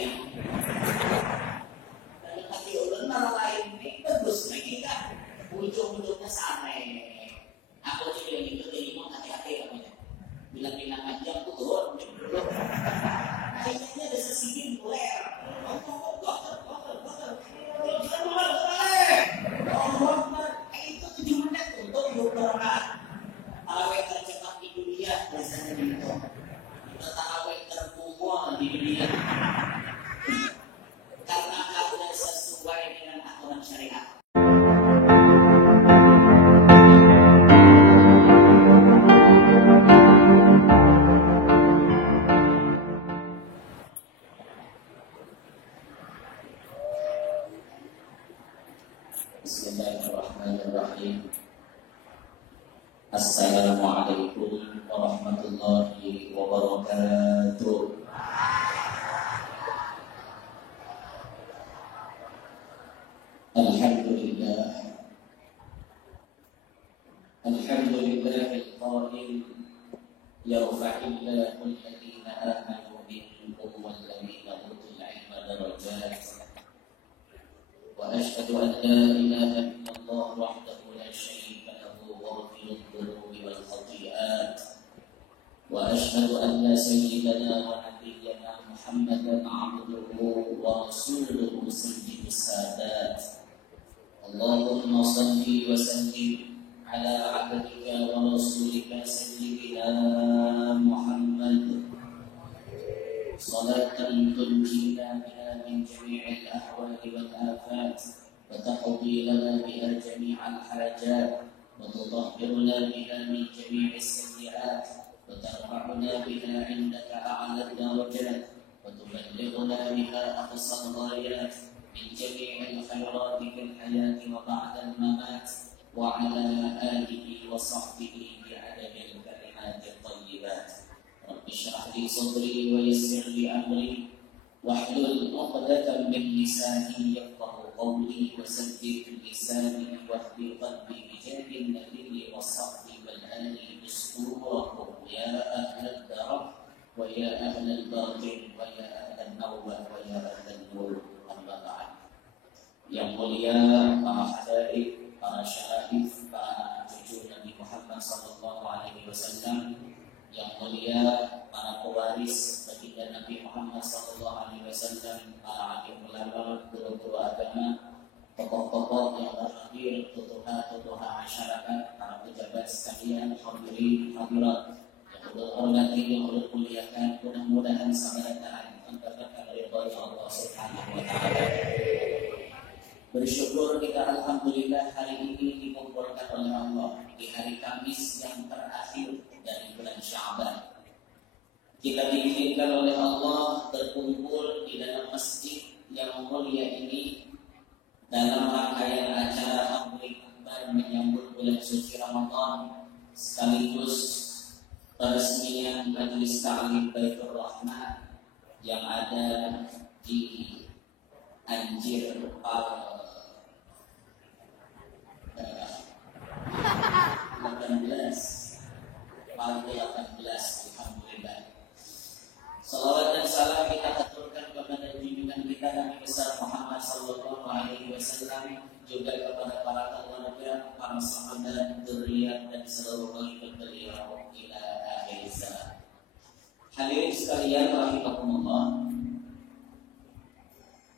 jadi. Dan hati ulun malah lain ini bagus lagi kan. Ujung-ujungnya sama. Aku juga yang itu jadi mau hati-hati namanya. Bilang-bilang aja aku turun dulu. Kayaknya ada sesingin ler. Itu 7 menit untuk 20 rakaat. Tarawih tercepat di dunia biasanya gitu. Tarawih terkumpul di dunia. Karena sesuai dengan aturan syariat. Bismillahirrahmanirrahim. Assalamualaikum warahmatullahi wabarakatuh. Alhamdulillah. Alhamdulillahil qail yarfa'illahu alladhina amanu minkum walladhina utul 'ilma darajat. Wa asyhadu an la ilaha illallah wahdahu la syarika lahu ghafirud dhunubi wal khati'at. Wa asyhadu anna sayyidana wa nabiyyana Muhammadan 'abduhu wa rasuluhu sayyidus sadat. Allahumma shalli wa sallim ala 'abdika wa rasulika sayyidina Muhammad salatan tunjina biha min jami'il ahwali wal afat wa taqdi lana biha jami'al hajat wa tutahhiruna biha min jami'is sayyi'at wa tarfa'una biha 'indaka a'la darajat wa tuballighuna biha aqsal ghayat min jami'il khairati fil hayati wa ba'da al-mamat wa 'ala alihi wa sahbihi bi'adadil kalimatit thayyibat. Rabbi shrah li sadri wa yassir li amri wahlul 'uqdatam min lisani yafqahu qawli wa saddid lisani wahdi qalbi bi jadin nabiyyi wa sahbihi wal ali bisurakum ya ahlal darab wa ya ahlal batin wa ya ahlal nawbah wa ya ahlal nur. Amma ba'd. Yang mulia para hadirin, para syarif, para cucu Nabi Muhammad sallallahu alaihi wasallam, yang mulia para pewaris baginda Nabi Muhammad sallallahu alaihi wasallam, para alim ulama, guru-guru agama, tokoh-tokoh yang terhadir, tutuha masyarakat, para pejabat sekalian, hadirin hadirat yang Allah hormati, yang Allah muliakan, mudah-mudahan sama datang mendapatkan ridha Allah Subhanahu wa taala. Bersyukur kita alhamdulillah hari ini dikumpulkan oleh Allah di hari Kamis yang terakhir dari bulan Sya'ban. Kita diizinkan oleh Allah berkumpul di dalam masjid yang mulia ini dalam rangkaian acara Maulid Akbar menyambut bulan suci Ramadan sekaligus peresmian Majelis Ta'lim Baitur Rahman yang ada di Anjir Pal 18 alhamdulillah. Salawat dan salam kita aturkan kepada junjungan kita Nabi besar Muhammad sallallahu alaihi wasallam, juga kepada para keluarga, para sahabat, dzurriyyah dan seluruh pengikut beliau ila akhir zaman. Hadirin sekalian rahimakumullah.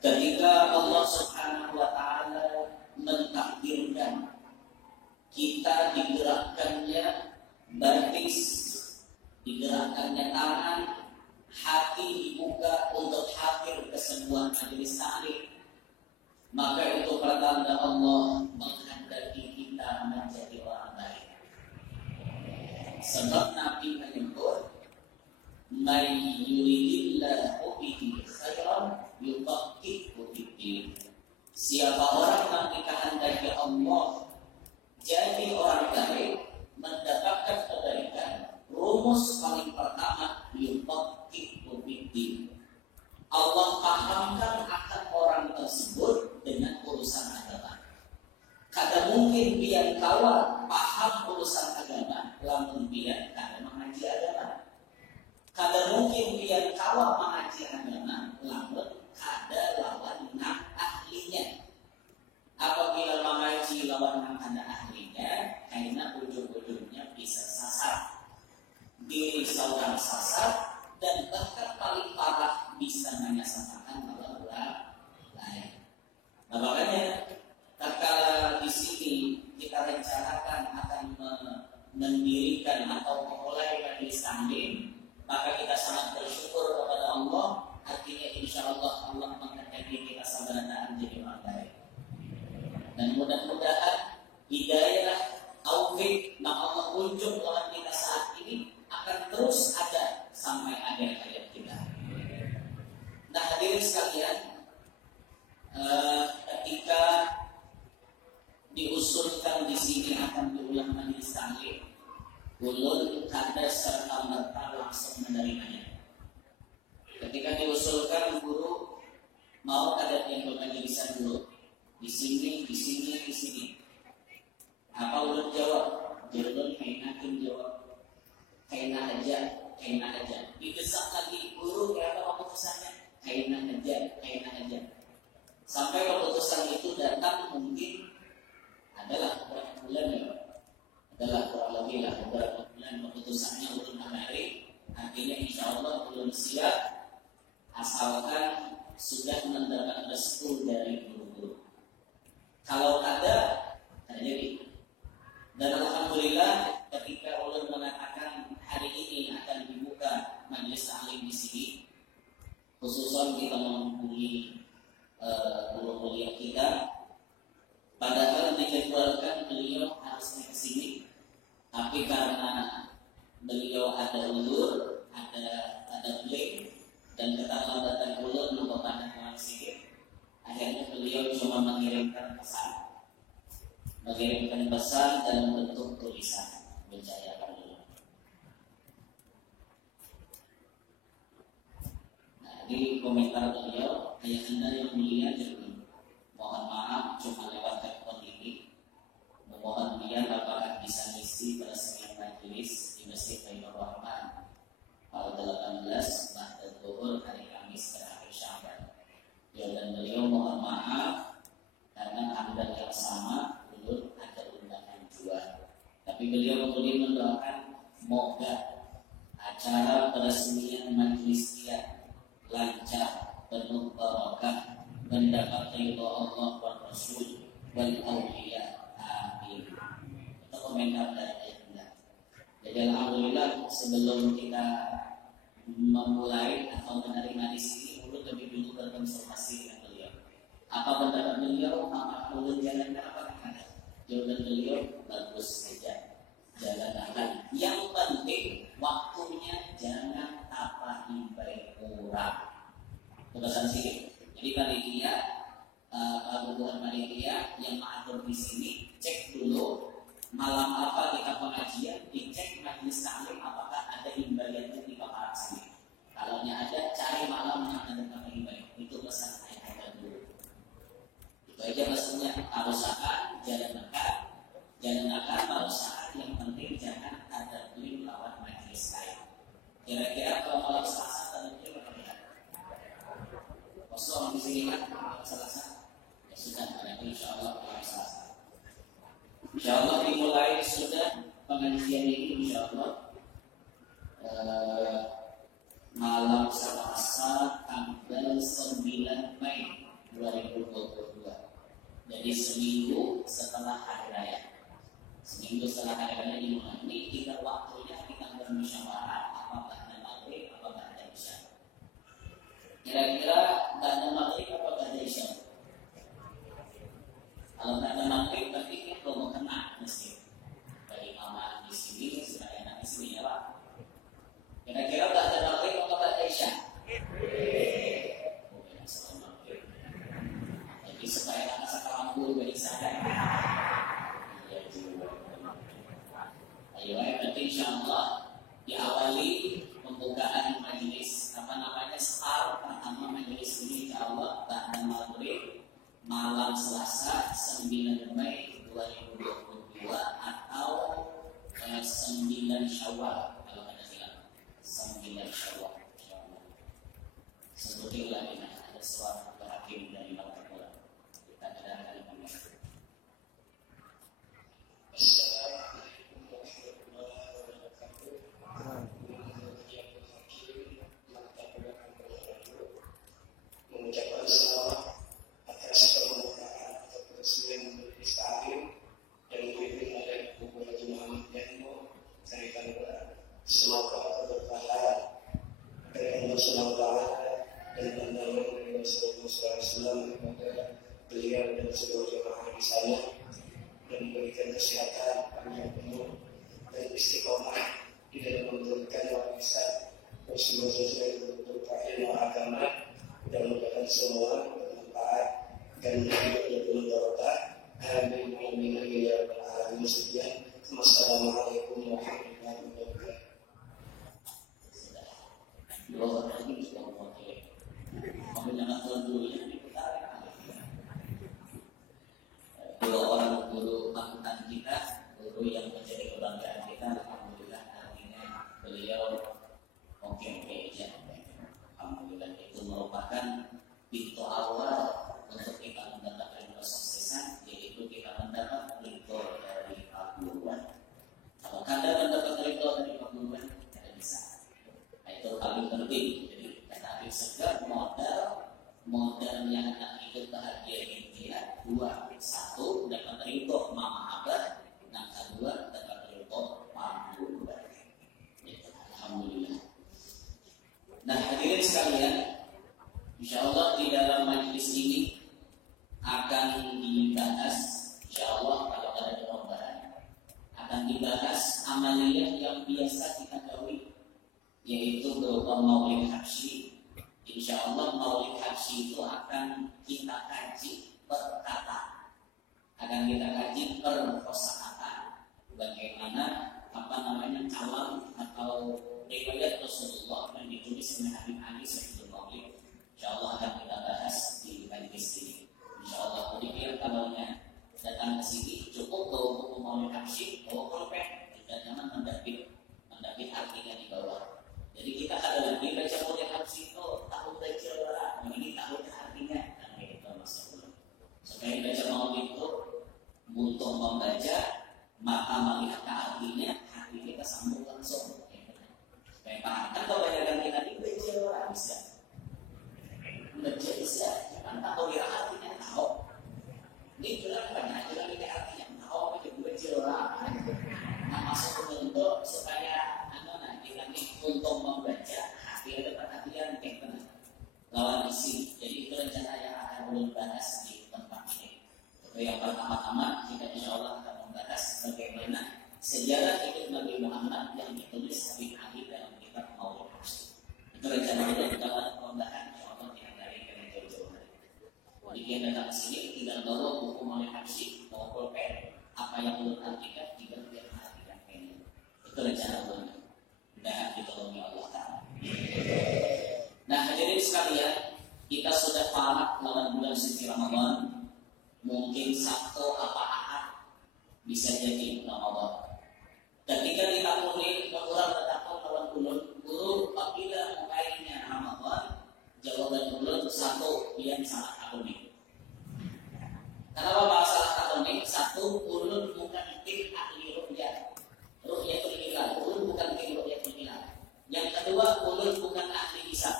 Ketika Allah Subhanahu wa taala mentakdirkan kita digerakkannya batis, digerakkannya tangan, hati dibuka untuk hadir ke sebuah majelis taklim, maka itu pertanda Allah menghendaki kita menjadi orang baik. Sebab Nabi menyebut, "May yuridillahu bihi khairan yufaqihu fid-din." Siapa orang yang dikehendaki Allah jadi orang baik, mendapatkan kebaikan, rumus paling pertama yufaqihu fid-din. Allah pahamkan akan orang tersebut dengan urusan agama. Kada mungkin biar kawan paham urusan agama, lamun biar kada mengaji agama. Kada mungkin biar kawan mengaji agama, lamun menyamakan bahwa lain. Nah, makanya tatkala di sini kita rencanakan akan mendirikan atau memulai majelis taklim, maka kita sangat bersyukur kepada Allah. Artinya insya Allah Allah menghendaki kita sabarana menjadi orang baik. Dan mudah-mudahan hidayah, taufik yang Allah unjuk dalam kita saat ini akan terus ada sampai akhir hayat kita. Nah, hadirin sekalian, ketika diusulkan di sini akan diulang majelis taklim, ulun kada serta merta langsung menerimanya. Ketika diusulkan, guru mau ada yang bermajelisan dulu di sini. Apa ulun jawab? Ulun kainakin jawab, kaina aja. Didesak lagi guru, apa keputusannya? Kaina aja. Sampai keputusan itu datang mungkin adalah beberapa bulan ya, kurang lebih beberapa bulan keputusannya ulun menarik. Artinya insya Allah ulun siap asalkan sudah mendapat restu dari guru-guru. Kalau ada, terjadi. Dan alhamdulillah ketika ulun mengatakan hari ini akan dibuka majelis taklim di sini, khususnya kita menghubungi guru kuliah kita. Padahal dijadwalkan beliau harusnya ke sini, tapi karena beliau ada ulur, ada break, dan keterlambatan ulun merupakan orang sedikit, akhirnya beliau cuma mengirimkan pesan dalam bentuk tulisan, mencayakan dulu. Nah, di komentar beliau, ayah anda yang mulia jadi mohon maaf cuma lewat telepon ini, memohon dia apakah bisa ngisi peresmian majelis di Masjid Baitur Rahman tanggal 18 Ba'da Zuhur hari Kamis terakhir Sya'ban. Ya, dan beliau mohon maaf karena tanggal yang sama belum ada undangan juga. Tapi beliau kemudian mendoakan moga acara peresmian majelis dia lancar, penuh barokah, mendapat ridha Allah dan Rasul dan auliya. Amin. Itu komentar dari ayatnya. Jadi alhamdulillah sebelum kita memulai atau menerima di sini, ulun lebih dulu berkonsultasi dengan beliau. Apa pendapat beliau? Apa ulun jalan apa kata? Jawaban beliau bagus saja, jalan akan. Yang penting waktunya jangan tapahi baik kurang. Pesan sini. Jadi panitia, hubungan panitia yang mengatur di sini, cek dulu malam apa kita pengajian, dicek majelis taklim apakah ada imbalannya di para sini. Kalau ada, cari malam yang ada kata imbalan. Itu pesan saya dulu. Itu aja maksudnya. Usahakan jangan nakal, usahakan yang penting jangan ada beli lawan majelis lain. Kira-kira kalau malam Selasa tadi kosong di sini kan Selasa, ya sudah ada insya Allah malam Selasa. Insya Allah dimulai sudah pengajian ini insya Allah malam Selasa tanggal 9 Mei 2022. Jadi seminggu setelah hari raya. Seminggu setelah hari raya dimulai. Ini kita waktunya kita bermusyawarah apa ba'da maghrib apa ba'da isya. Kira-kira ba'da maghrib apa ba'da isya? Kalau ba'da maghrib berarti kita mau kena mesti. Bagi mama di sini, supaya anak di sini ya Pak. Kira-kira ba'da maghrib apa ba'da isya? Jadi supaya anak sekarang guru bagi saya. Ayo, nanti insya Allah diawali pembukaan majelis start pertama majelis ini insya Allah ba'da maghrib malam Selasa 9 Mei 2022 atau 9 Syawal kalau ada bilang 9 Syawal insyaallah. Sebutin lagi ada suara hakim dari Bapak Bola. Kita dengarkan kembali. dan pandangan Nabi Sallallahu Alaihi Wasallam kepada beliau dan seluruh jemaah di sana, dan memberikan kesehatan, panjang umur dan istiqomah di dalam menurunkan warisan Rasulullah SAW berupa ilmu agama, dan mudah-mudahan semua bermanfaat dan menjadi barokah. Amin amin amin ya rabbal alamin. Sekian. Wassalamualaikum warahmatullahi wabarakatuh. Dua orang guru panutan kita, guru yang menjadi kebanggaan kita, alhamdulillah artinya beliau oke aja. Alhamdulillah itu merupakan pintu awal untuk kita mendapatkan kesuksesan, yaitu kita mendapat ridho dari Al-Quran. Kalau Anda mendapat ridho dari Al-Quran, tidak bisa. Nah, itu paling penting. Jadi tetapi segala modal yang anak hidup bahagia ini dua. Satu, dapat ridho mama abah, dan kedua dapat ridho Al-Quran. Alhamdulillah. Nah, hadirin sekalian, insyaallah di dalam majlis ini akan dibahas, insyaallah kalau ada jawaban, akan dibahas amaliyah yang biasa kita ketahui, yaitu berupa maulid habsyi. Insyaallah maulid habsyi itu akan kita kaji per kata, akan kita kaji per kosakata, bagaimana kalam atau riwayat Rasulullah yang ditulis oleh Habib Ali Syafiqul Maulid. Insyaallah akan kita bahas di majlis ini. Insyaallah kemudian kalau datang ke sini cukup bawa buku Maulid habsyi, bawa pulpen, tidak jangan mendapit artinya di bawah. Jadi kita ada lagi baca Maulid habsyi itu tahu baca ini tahu artinya, dan itu maksudnya. Supaya baca Maulid itu untuk membaca maka melihat artinya, hati kita sambung langsung. Supaya paham. Kan kalau banyak kita baca bisa. Baca bisa, kan tahu dia artinya tahu. Ini jelas banyak jelas ini artinya tahu apa yang baca orang. Nah masuk untuk supaya kita untuk membaca hati ada perhatian kayak lawan isi. Jadi itu rencana yang akan belum bahas di tempat ini. Yang pertama-tama kita insyaallah akan membahas bagaimana sejarah hidup Nabi Muhammad yang ditulis Habib Ali dalam kitab Maulid habsyi. Itu rencana kita akan membahas insyaallah dari jauh-jauh hari. Jadi kita datang ke sini tidak bawa buku Maulid habsyi, bawa pulpen, apa yang belum artikan tidak diartikan ini. Itu rencana kita. Dan ditolongi Allah Ta'ala. Nah hadirin sekalian, kita sudah falak lawan bulan suci Ramadan. Mungkin Sabtu apa Ahad bisa jadi Ramadan. Ketika ditakuti orang bertakwa lawan guru apabila mulainya Ramadan, jawaban ulun satu yang salah takuni. Kenapa bahasa salah takuni? Satu, ulun bukan tim ahli rukyah. Ru'yatul hilal, ulun bukan tim ru'yatul hilal. Yang kedua, ulun bukan ahli hisab.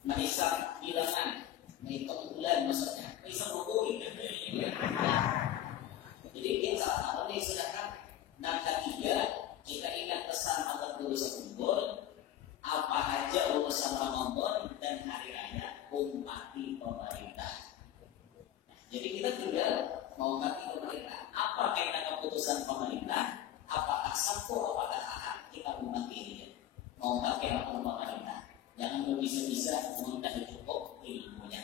Menghisab bilangan, menghitung bulan maksudnya. Menghisab buku. Jadi kita salah satu ini sedangkan. Dan ketiga, kita ingat pesan Allah dulu sekumpul. Apa aja urusan Ramadan dan hari raya umpati pemerintah. Jadi kita tinggal mau mati pemerintah. Apa kaitan keputusan pemerintah? Apakah Sabtu, apakah Ahad? Kita umpati ini. Mau pakai waktu pemerintah. Jangan berbisa-bisa mengendah cukup ilmunya.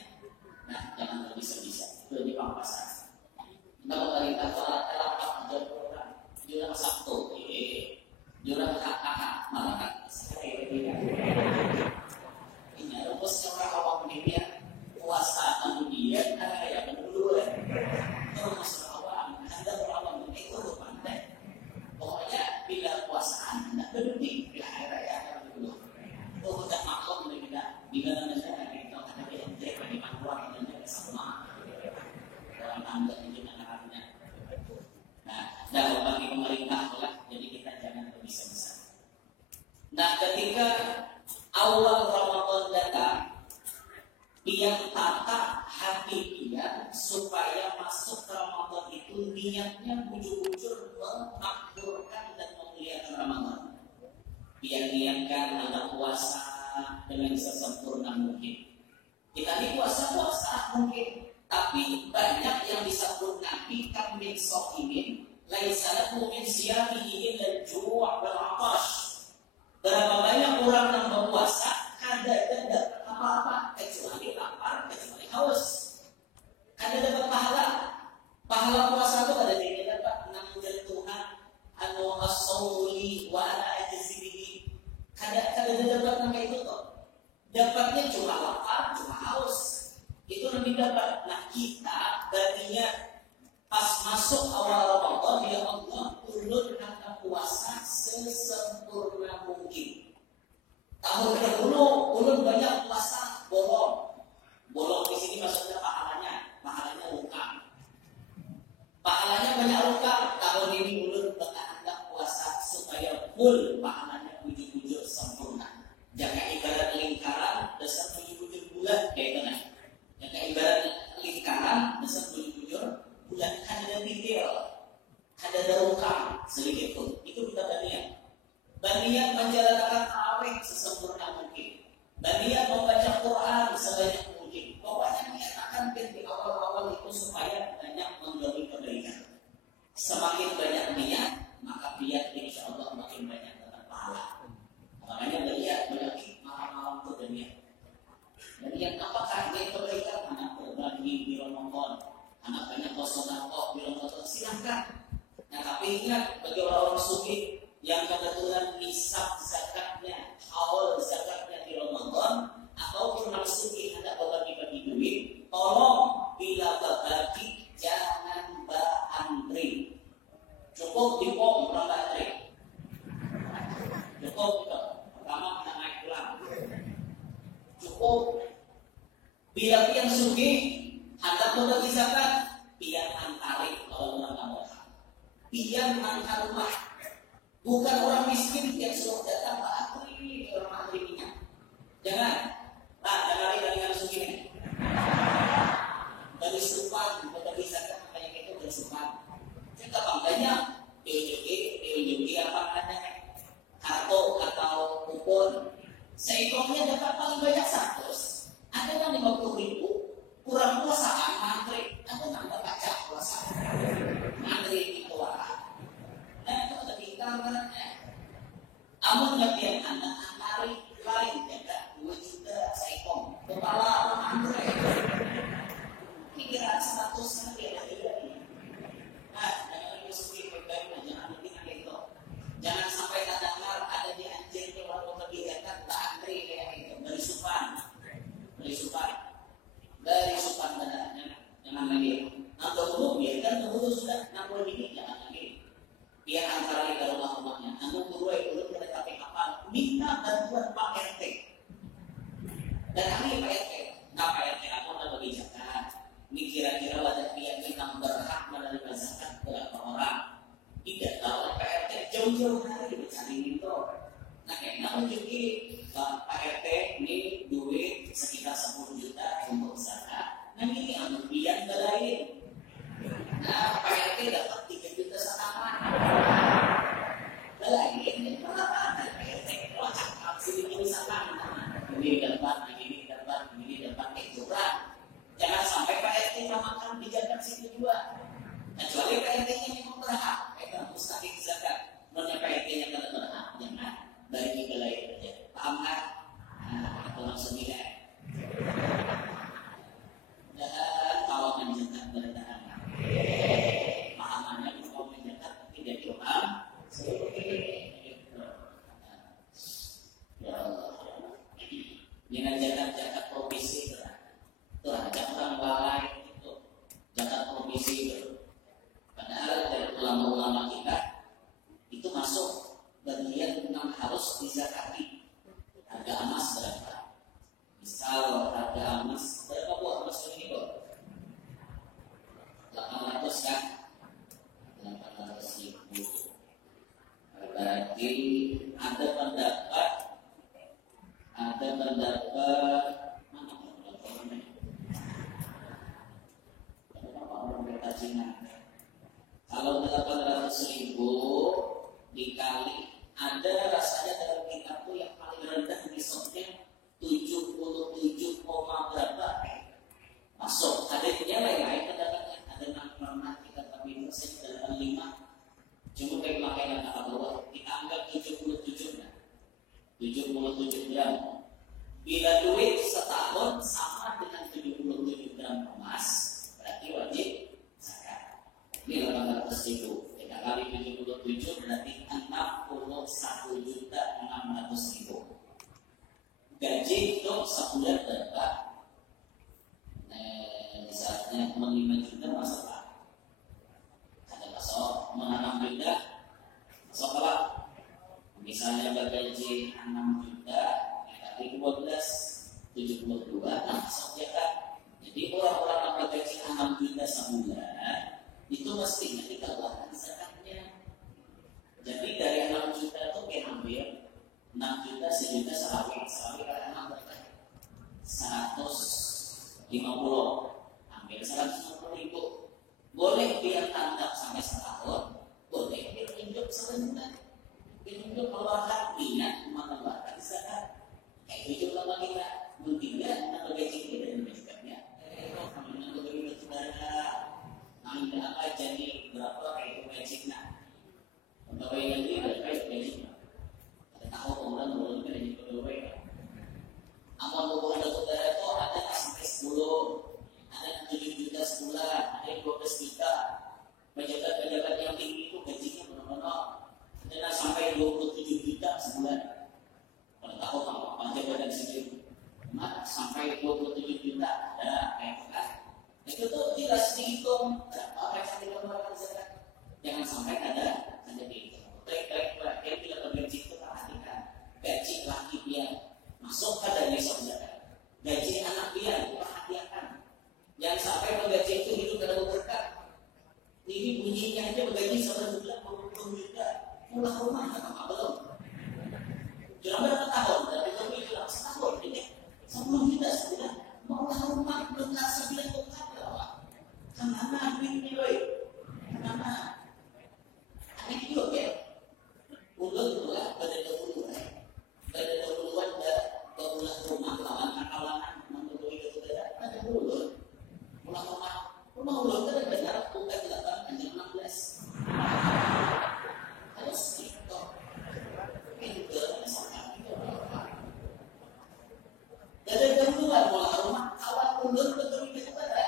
Nah, jangan berbisa-bisa. Itu di pampasan. Kita pemerintah telah ajar program. Jurang Sabtu, jurang Ahad, malah ini rumusnya orang awam dunia puasa kemudian kayak dulu terus awam anda berawam itu pandai pokoknya bila puasaan anda berhenti bila hari raya dulu itu udah maklum kita bila negara kita ada yang bagi keluar dan sama dalam anda ini artinya. Nah dalam bagi pemerintah lah jadi kita jangan berbisa-bisa. Nah ketika awal Ramadan datang, dia tata hati dia supaya masuk Ramadan itu niatnya bujur-bujur memakmurkan dan memuliakan Ramadan. Dia niatkan ada puasa dengan sesempurna mungkin. Kita ini puasa mungkin, tapi banyak yang disebutkan hikam min sohimin laisa lahu min siyamihi illa ju' wal 'atash. Berapa banyak orang yang berpuasa kada dapat apa-apa kecuali lapar, kecuali haus. Kada dapat pahala puasa itu ada dia dapat nanggung Tuhan anu as-sawli wa ana ajzihi. Kada dapat nama itu tuh. Dapatnya cuma lapar, cuma haus. Itu lebih dapat. Nah kita tadinya pas masuk awal Ramadan ya Allah ulun akan puasa sesempurna mungkin. Tahun terdahulu ulun banyak puasa bolong. Bolong di sini maksudnya pahalanya luka. Pahalanya banyak luka. Tahun ini ulun hendak puasa supaya full pahalanya bujur-bujur sempurna. Jangan ibarat lingkaran dasar bujur-bujur bulat kayak gitu nah. Jangan ibarat lingkaran dasar bujur-bujur bulat ada detail, ada luka sedikit pun. Itu kita Baniat menjalankan tarawih sesempurna mungkin. Baniat membaca Quran sebanyak mungkin. Pokoknya niatakan di awal-awal itu supaya banyak menggawi kebaikan. Semakin banyak niat, maka niat insya Allah makin banyak dapat pahala. Makanya beliau banyak malam-malam itu beliau. Beliau apakah dia kebaikan? Anak berbagi di Ramadan, anak banyak bersedekah di Ramadan, silakan. Nah tapi ingat bagi orang-orang sufi yang kebetulan nisab zakatnya, awal zakatnya di Ramadan, atau orang sufi hendak berbagi-bagi duit, tolong bila berbagi jangan berantri. Cukup di pom orang antri. Cukup itu. Pertama kita naik pulang. Cukup. Bila yang sugi hendak berbagi zakat, biar antari kalau orang tambahan. Biar antar rumah. Bukan orang miskin yang suruh datang Pak Antri, orang antri minyak. Jangan. Nah, jangan dari yang sugi ini. Dari supan, berbagi zakat kayak gitu dari supan. Kita bangganya PJG apa namanya kartu atau kupon seekornya dapat paling banyak 100. Ada yang 50.000 kurang puasa antri, ada yang baca puasa antri itu lah. Nah itu ada kita mana? Amun yang anda antari lain jaga 2 juta seekor kepala orang antri. Pikiran 100 nanti ada ini. Nah, jangan sampai tak dengar ada di anjir di warung kegiatan tak antri kayak gitu dari supan jangan lagi. Nah dulu biarkan dulu sudah 60 menit jangan lagi. Biar antara di rumahnya. Namun dulu itu menetapi kapal minta bantuan Pak RT. Dan kami Pak RT, nah Pak RT aku udah bagi zakat. Ini kira-kira wadah pihak kita berhak menerima zakat berapa orang? Tidak tahu Pak RT jauh-jauh hari dicari itu. Nah kayaknya menunjuki Pak RT ini duit sekitar 10 juta untuk zakat. Nah ini ambian lain. Nah Pak RT dapat 3 juta setengah. Lain berapa? Pak RT wah cakap sini misalkan ini dapat, ini dapat curang. Jangan sampai Pak RT makan dijaga situ juga. Kecuali Pak RT-nya memang berhak, itu mustahil zakat. Menurut Pak RT-nya kalau berhak, jangan bagi ke lain saja. Paham kan? Nah, itu langsung nilai. Dan kalau menjaga bertahan, pahamannya kalau menjaga tidak dipaham. Seperti ini. Ya Allah. Dengan zakat provisi itu zakat orang balai itu zakat provisi itu. Padahal dari ulama-ulama kita itu masuk bagian yang harus dizakati. Harga emas berapa? Misal harga emas berapa bu? Emas ini bu? 800 kan? 800.000. Berarti ada pendapat mana pendapatnya? Orang berkajian. Kalau 800.000 dikali ada rasanya dalam kitab itu yang paling rendah nisabnya 7 Kalau sebulan berapa? Misalnya 5 juta masuk Pak. Ada masuk menanam juta masuk Pak. Misalnya bergaji 6 juta, dikali 12, 72, masuk ya Pak. Jadi orang-orang yang bergaji 6 juta sebulan itu mestinya dikeluarkan zakatnya. Jadi dari 6 juta itu kita ambil 6 juta, sejuta sehari karena 6 berapa? 150, ambil 150 ribu. Boleh biar tangkap sampai setahun, boleh biar hidup sebentar. Hidup keluarkan minat mengeluarkan zakat. Itu juga kita mungkin nambah gaji kita dan menjadikannya. Kami nambah gaji saudara, nambah apa jadi berapa itu gajinya? Pegawai yang ini ada gajinya. Ada tahu orang belum gaji pegawai. Amal hubungan dengan saudara itu ada sampai 10, ada 7 juta sebulan, ada 12 juta. Pejabat-pejabat yang tinggi itu gajinya benar-benar ada sampai 27 juta sebulan. Kalau tahu pejabat yang segitu, sampai 27 juta ada kayak kan? Itu tuh tidak dihitung berapa mereka dikeluarkan zakat. Jangan sampai ada dihitung. Baik-baik yang tidak bergaji itu perhatikan gaji laki dia masuk pada nisab zakat. Gaji anak dia perhatikan. Jangan sampai penggaji itu hidup dalam berkah. Ini bunyinya aja bergaji 1 bulan 20 juta. Pulang rumah apa belum? Sudah berapa tahun? Dari tahun itu setahun ini 10 juta sebulan. Mau rumah belum sebulan bukan berapa? Karena duitnya loh. Karena aneh juga ya. Ulang itu lah pada dahuluan. Pada dahuluan pulang rumah kawan-kawan menurut itu saudara ada dulu pulang rumah ulang itu benar bukan 8 hanya 16 harus itu misalkan itu ada dahuluan pulang rumah kawan ulang betul itu saudara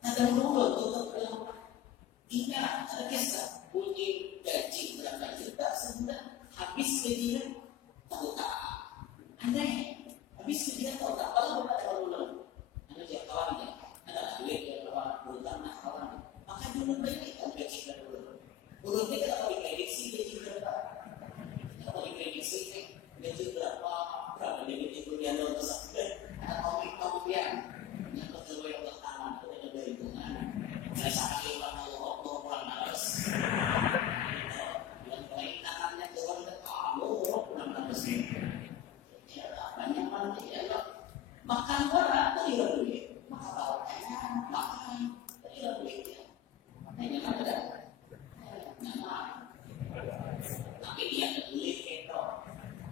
ada dulu untuk rumah ingat ada kisah bunyi gaji berapa juta sebulan habis gajinya tahu tak aneh. Habis kita tahu tak kalau bukan kalau ada dia kawan dia, ada duit dia kawan berutang nak kawan, maka dulu banyak kan gaji kita dulu. Dulu kita kalau diprediksi gaji berapa? Kalau diprediksi gaji berapa gaji kuliah dalam pesantren, ada komik-komikian yang betul yang pertama itu ada hitungan. Saya sangat lima orang harus yang paling kanannya turun ke kamu kurang harus banyak mana ya makan orang itu juga duit makan itu juga duit hanya ada nama tapi dia ada duit itu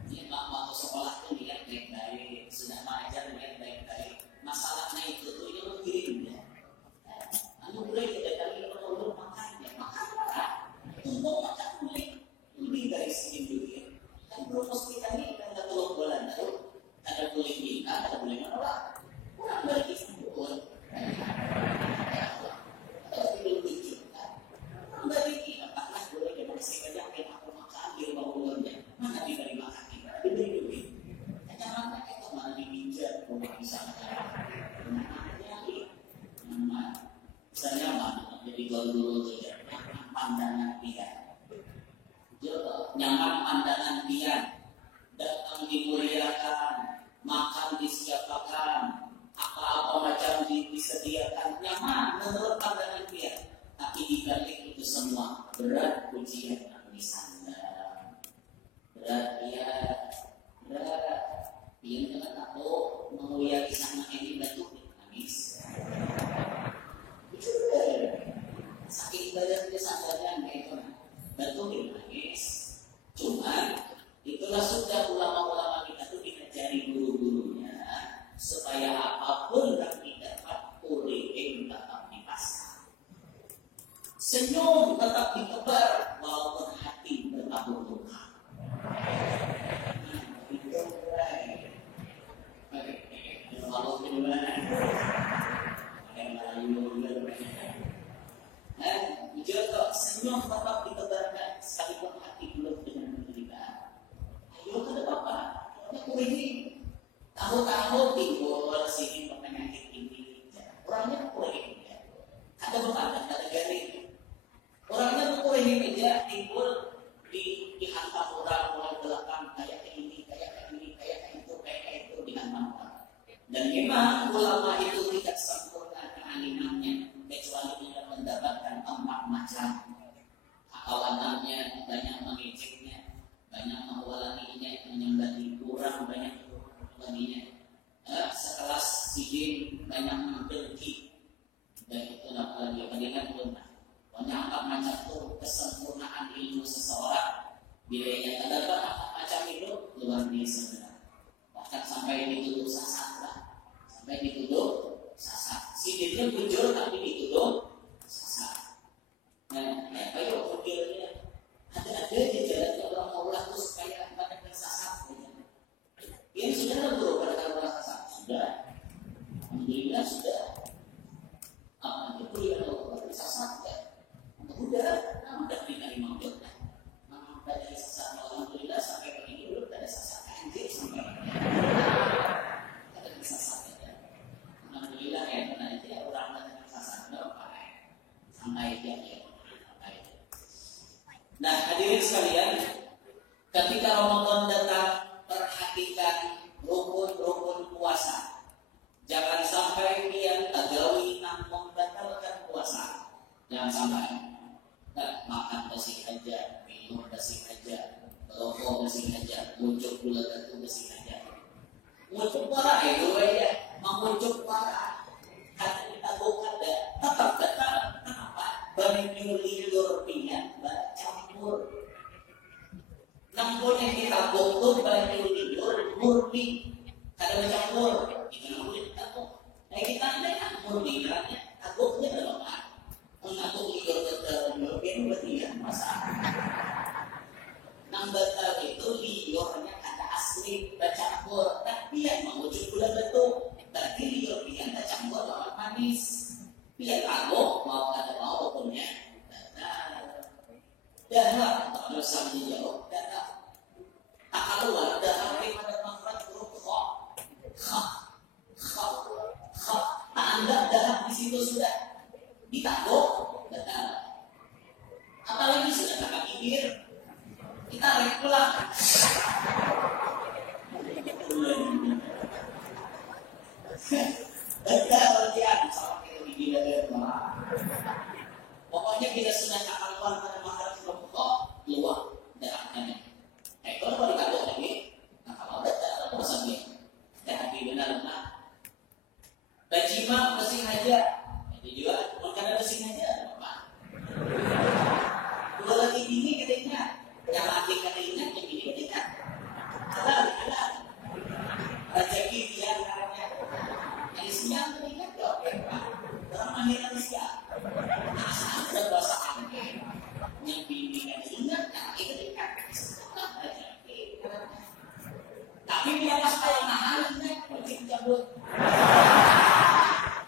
dia waktu sekolah itu dia baik-baik sudah belajar baik-baik masalahnya itu tuh dia kirim ya anu boleh tidak kali kalau makan ya makan orang tumpuk makan kulit lebih dari seminggu ya kan belum mesti tadi ada 2 bulan itu ada boleh kita, ada boleh menolak. Kurang dari itu pun. Ada belum ditunjukkan. Kurang dari kita, karena boleh demonstrasi kerja yang aku makan di rumah ulurnya. Mana diberi makan kita, diberi duit. Caranya itu mana dipinjam, rumah bisa misalnya mana? Jadi dulu saja pandangan dia. Nyaman pandangan dia. Datang dimuliakan, makan disiapkan, apa-apa macam disediakan, nyaman menurut pandangan dia. Tapi di balik itu semua berat ujian yang disandang. Berat dia, berat. Dia dengan aku menguliakan sana ini batu nangis. Itu sakit badannya sandaran kayak itu, batu nangis. Cuma itulah sudah ulama-ulama kita itu dicari guru-gurunya supaya apapun yang didapat oleh tetap dipasang, senyum tetap ditebar walaupun hati bertabur luka. Itu kalau gimana? timbul sini penyakit ini. Orangnya boleh ya. Ada beban, ada garing. Orangnya boleh meja timbul dihantam orang mulai belakang kayak ini, kayak itu dengan manfaat. Dan memang ulama itu tidak sempurna kealimannya kecuali dia mendapatkan 4 macam kawanannya, banyak mengejeknya, banyak menghalanginya, menyembah kurang banyak baginya. Sekelas sidin banyak mempergi dan itu lagi pendidikan belum. Banyak 4 macam itu kesempurnaan ilmu seseorang. Bila yang terdapat 4 macam itu luar biasa benar. Bahkan sampai dituduh sasat lah, sampai dituduh sasat. Sidinnya bujur tapi dituduh sasat. Nah, kayak modelnya ada di jalan orang Allah tuh supaya pada tersasat. Ini sudah belum pada orang sasat sudah. Alhamdulillah sudah. Itu yang Allah tersasat ya. Udah, udah diterima udah. Dari sasat alhamdulillah sampai begini dulu ada sasat anjir sampai. Ada sasat ya. Alhamdulillah ya benar itu ya orang dengan sasat berapa sampai dia ya. Nah, hadirin sekalian, ketika Ramadan datang, perhatikan rukun-rukun puasa. Jangan sampai dia tagawi namun membatalkan puasa. Jangan sampai. Makan bersih aja, minum bersih aja, rokok bersih aja, muncul gula batu bersih aja. Muncul parah itu ya, menguncuk parah. Karena kita bukan tetap kenapa? Banyak liur pingat, campur. Nampun yang kita butuh banyak liur murni, kada bercampur. Kita nampun kita tuh. Nah kita ada yang murni caranya, takutnya dalam mengatur liur terlalu berarti ya masalah. Nang batal itu liurnya ada asli bercampur, tapi yang mengucuk gula batu. Berarti liur yang bercampur lawan manis. Biar aku mau ada mau punya dahar tak ada sambil jauh dahar tak keluar dahar daripada manfaat huruf anda dahar di situ sudah ditabuk dahar apalagi sudah tak bibir kita reklah dahar dia sama kita pokoknya bila sudah akan keluar pada mahal kelompok keluar darahnya. Kalau dikabut lagi, kalau ada bosannya, tapi benar-benar. Bajima bersih aja, jadi juga makanan bersih aja, apa? Dua lagi ini katanya, yang lagi katanya yang ini katanya, halal. Rezeki dia caranya, jadi siang katanya, oke pak, orang akhirat siang. Ada bahasa angin yang bimbingan ingat itu dekat tapi dia pas kayak mahal mungkin cabut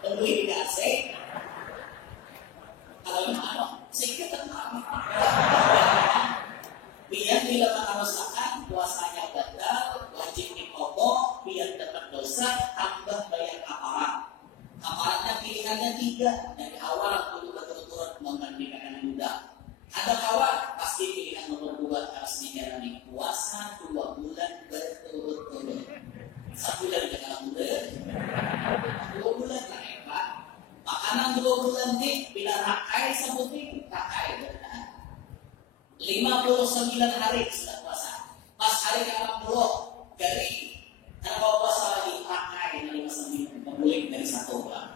lebih kasih kalau mahal sedikit tentang biar bila merasakan puasanya batal wajib dipotong biar dapat dosa tambah bayar kafarat. Kafaratnya pilihannya 3 dari awal dulu berturut-turut membandingkan muda. Ada kawan pasti pilihan nomor 2 harus dijalani puasa 2 bulan berturut-turut. 1 bulan jangan bulan, 2 bulan lah Pak. Makanan 2 bulan nih bila rakai sebutin rakai benar. 59 hari sudah puasa. Pas hari ke-60 dari kalau puasa lagi rakai 59 boleh dari 1 bulan.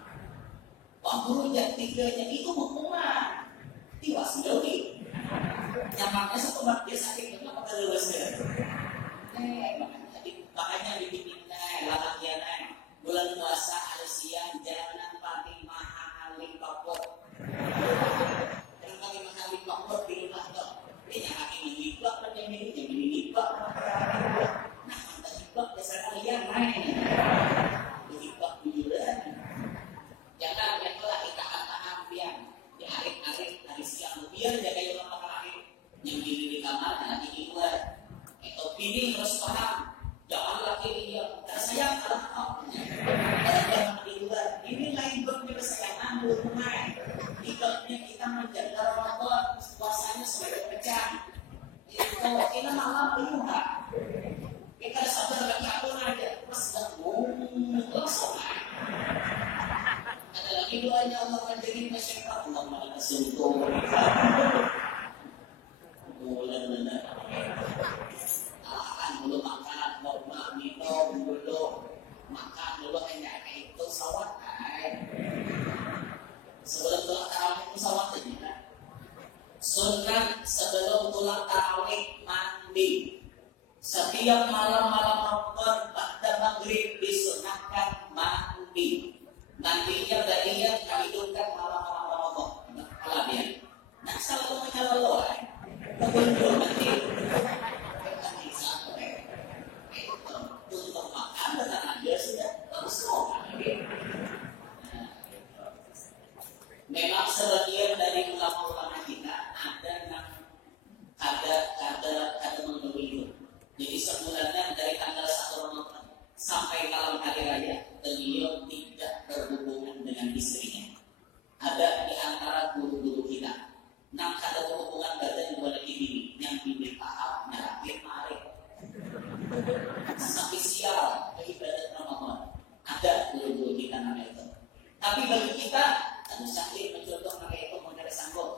Waktunya 3-nya itu hukuman. Tiwas jauhi. Nyamaknya setelah dia sakit kenapa kalau luasnya? Makanya dibikinnya latihan bulan puasa ada siang jangan pakai mahal lipapot. Jangan pakai mahal lipapot di rumah dong. Ini yang pakai mengiplak kan yang ini mengiplak. Nah mantap iplak biasa kalian main. Mengiplak bujuran. Jangan yang telah kita tahan biar di hari siang biar jaga yang terakhir yang di kamar nanti di luar. Pilih harus paham. Jangan lagi dia. Dan saya kalau doanya Allah menjadi masyarakat Allah malah sentuh benar-benar akan dulu makan, normal minum dulu makan dulu hanya itu sawat sebelum tulang tarawih itu sawat aja. Sunat sebelum tulang tarawih mandi. Setiap malam-malam Ramadan pada maghrib disunahkan mandi. Nantinya dari yang kami hidupkan malam-malam Ramadan. Alam ya. Nah selalu menyalalu kebencian nanti. Untuk makan dengan aja sudah terus memang sebagian dari ulama-ulama kita ada mengeluh. Jadi sebulannya dari tanggal 1 Ramadan sampai malam hari raya beliau tidak berhubungan dengan istrinya. Ada di antara guru-guru kita nak ada hubungan badan boleh ini yang bimbing paham nyarapin mari spesial ibadat Ramadan. Ada guru-guru kita namanya itu. Tapi bagi kita harus sakit mencontoh mereka itu modal sanggup.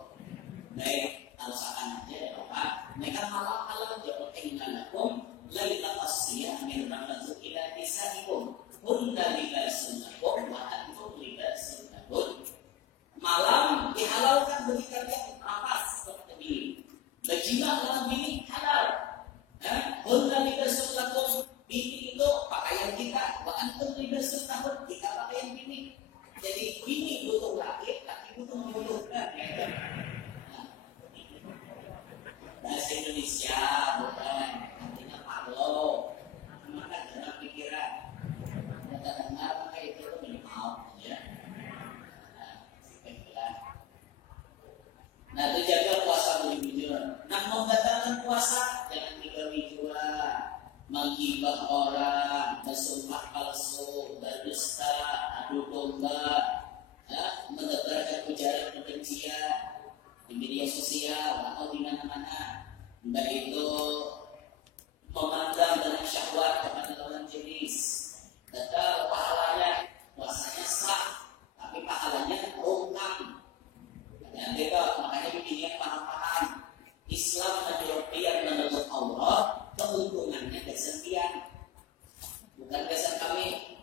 Baik, harus akan aja ya Pak. Mereka malam-malam jauh tinggalkan lailatul asya min ramadan ila nisaikum. Hunna libasun lakum wa antum libasun lahun. Malam dihalalkan bagi kalian nafas seperti berjima dalam bini halal. Hunna libasun lakum. Bini itu pakaian kita, wa antum libasun lahun. Kita pakaian bini. Jadi bini butuh laki butuh membutuhkan. Bahasa Indonesia bukan artinya Pablo. Maka dalam pikiran kata dengar maka itu minimal ya. Nah itu jaga puasa bujur. Nah membatalkan puasa jangan tiga-tiga, menggibah orang, bersumpah palsu, berdusta, adu domba, menebarkan ujaran kebencian di media sosial atau di mana-mana, baik itu memandang dengan syahwat kepada lawan jenis. Tetap pahalanya puasanya sah, tapi pahalanya rungkang. Dan beda, makanya bikinnya paham-paham. Islam menjadikan menutup aurat, keuntungannya kesepian, bukan kesan kami.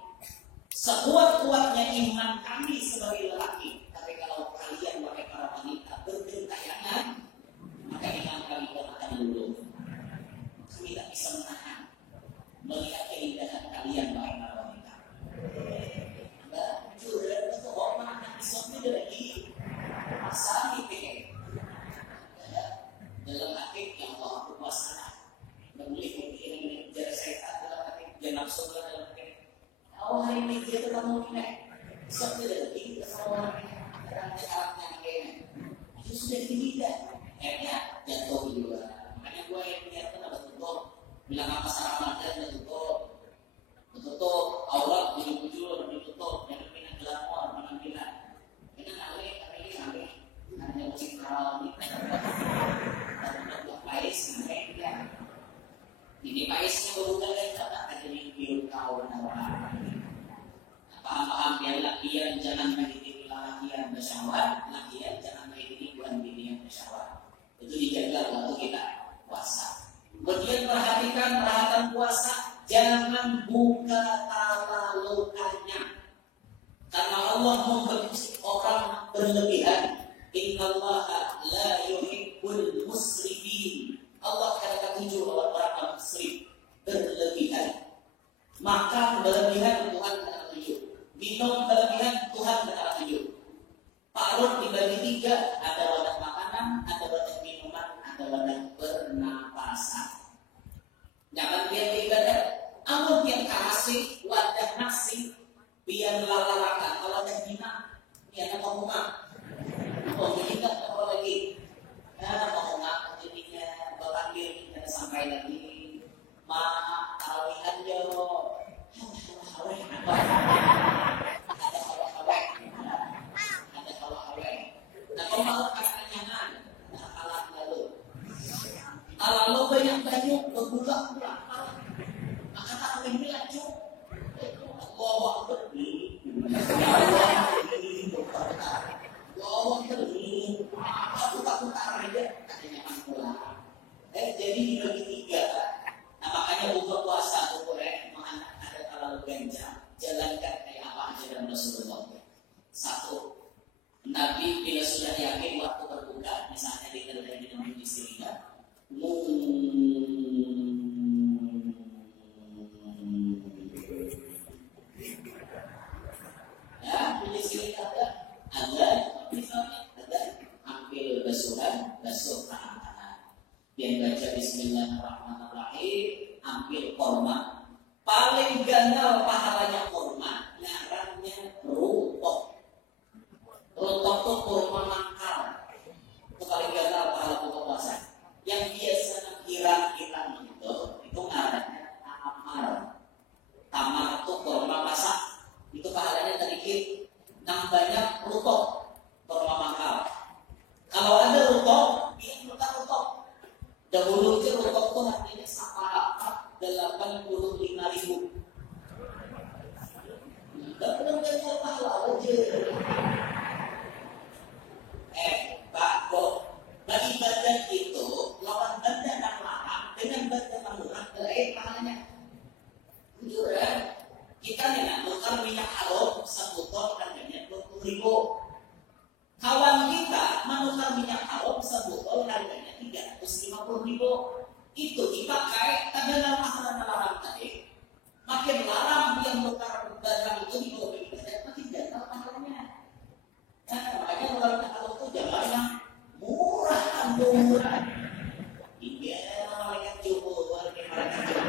Sekuat-kuatnya iman kami sebagai lelaki, tapi kalau kalian wahai para wanita bergentayangan, maka iman kami akan luluh. Kami tak bisa menahan melihat keindahan kalian wahai para wanita. Baju dan itu orang yang Islam itu lagi masa ini dalam hati yang Allah berkuasa memilih ini jadi setan dalam hati jangan nafsu dalam hati. Oh hari ini dia ketemu ini, seperti lagi kesalahan dan syaratnya ini, itu sudah tidak. Akhirnya jatuh juga. Makanya gue yang lihat kan ada tutup, bilang apa sarapan tutup, aurat bujur ditutup, jangan pindah glamor, jangan pindah. Kita ngalih, hanya musik karaoke. Dan pais, ini paisnya berubah dari kata jadi biru kau nama. Paham-paham ya lakian jangan mengikuti lakian bersyahwat, lakian jangan mengikuti bukan bini yang bersyahwat. Itu dijaga waktu kita puasa. Kemudian perhatikan puasa, jangan buka talalukannya. Karena Allah membenci orang berlebihan. Innallaha la yuhibbul musrifin. Allah katakan orang musrif berlebihan. Makan berlebihan Tuhan tak setuju. Minum berlebihan Tuhan tak setuju. Parut dibagi 3, ada wadah makanan, ada wadah minuman, ada wadah bernapasan. Jangan biar ibadah, amun biar kasih wadah nasi, biar lalalakan. Kalau ada hina, biar ada ngomong. Oh jadi tak apa lagi. Ngomong jadinya berpanggil kita sampai lagi. Tarawih aja. jalankan kayak apa ajaran Rasulullah. Satu, Nabi bila sudah yakin waktu terbuka, misalnya di dalam minum istrinya, ya, istrinya ada, misalnya ada, ambil basuhan, basuh tangan kanan. Dia baca Bismillahirrahmanirrahim, ambil korma. Paling ganda pahalanya korma, ngarannya rutok. Rutok itu kurma mangkal. Itu paling ganda pahala buka puasa. Yang biasa kirang-kirang itu ngarannya tamar. Tamar itu kurma masak. Itu pahalanya sedikit. Nambahnya rutok, kurma mangkal. Kalau ada rutok, dia bukan rutok. Dahulu itu rutok itu harganya sepakat 85.000. Tidak pernah pahala aja. Pak Bo, bagi badan itu lawan badan yang larang dengan badan yang murah pahalanya. Jujur ya, kita nih nukar minyak harum 1 ton harganya 20.000. Kawan kita menukar minyak harum 1 ton harganya 350.000. Itu dipakai karena pahala larang tadi. Makin larang dia menukar barang itu di bawah badan, makin gagal pahalanya. Nah, makanya kalau itu jangan yang murah. Iya, malaikat cukup, malaikat cukup.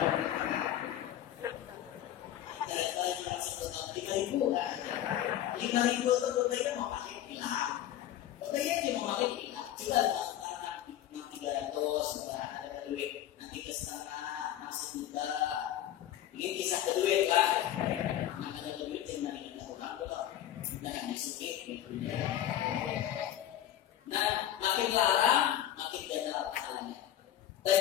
Ada sebutkan 5.000 kan? 5.000 itu betulnya mau pakai hilang. Betulnya dia mau pakai hilang. Coba karena 300, ada duit. Nanti ke sana, masih juga. Ini kisah duit lah. Nah, ada duit jangan ada orang dulu. Nah, disukai. Nah, makin larang, makin gagal pahalanya.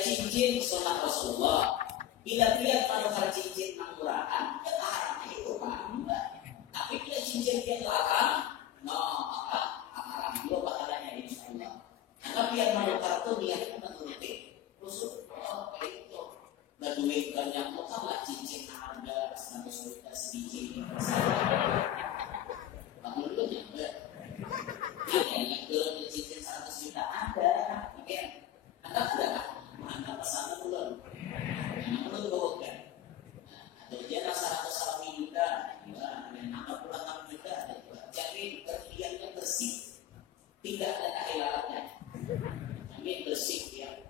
Cincin sunnah Rasulullah. Bila dia taruh cincin murahan, ya pahalanya itu bangga. Tapi bila cincin dia larang, maka haram juga pahalanya insya Allah. Karena biar menukar itu niatnya menuruti Rasulullah itu. Berduit banyak mukalah cincin harga 100 juta sedikit. Bangun dulu nyampe. Yang turun di cincin 100 juta ada, mungkin anda ada kan? Anda pesan belum? Yang belum bukan. Ada dia rasa 100 juta, yang anda pulang 6 juta ada juga. Jadi berliannya bersih, tidak ada kehilangannya. Tapi bersih ya.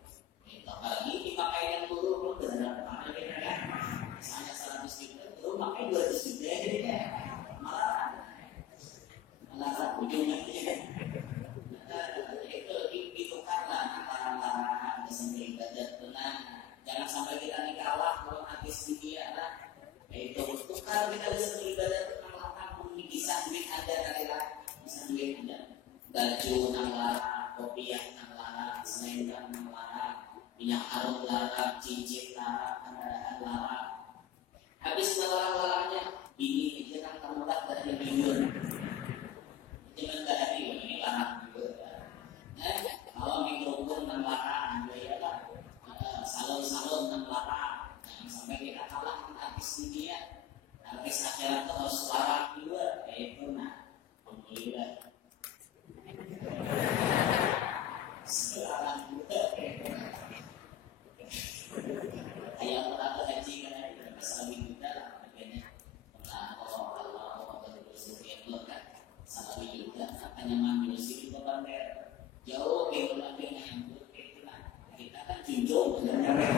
Apalagi dipakai yang turun dengan pakai kan? Misalnya 100 juta, turun pakai 200 juta jadinya. Malah ujungnya itu karena antara sendiri dan tenang. Jangan sampai kita kalah kalau habis di dia lah. Itu tukar kita bisa beribadah tenang lah. Bisa duit ada kali lah, bisa duit ada. Baju nang larang, kopiah nang larang, selendang nang larang, minyak harum larang, cincin larang, kendaraan larang. Habis larang-larangnya, ini kita temukan dari biur. Jangan dari ini larang juga. Kalau mikrofon nang larang, ya lah. Salon-salon nang larang. Jangan sampai kita kalah habis di dia. Habis akhirat itu harus larang juga. Itu nah, alhamdulillah. Selarang juga. Ayah berapa haji kan ada masalah juga lah. Makanya Allah bersyukur kan. Salah juga. Hanya mengambil sini ke bandar. Jauh ke bandar yang itulah. Kita kan junjung benar-benar.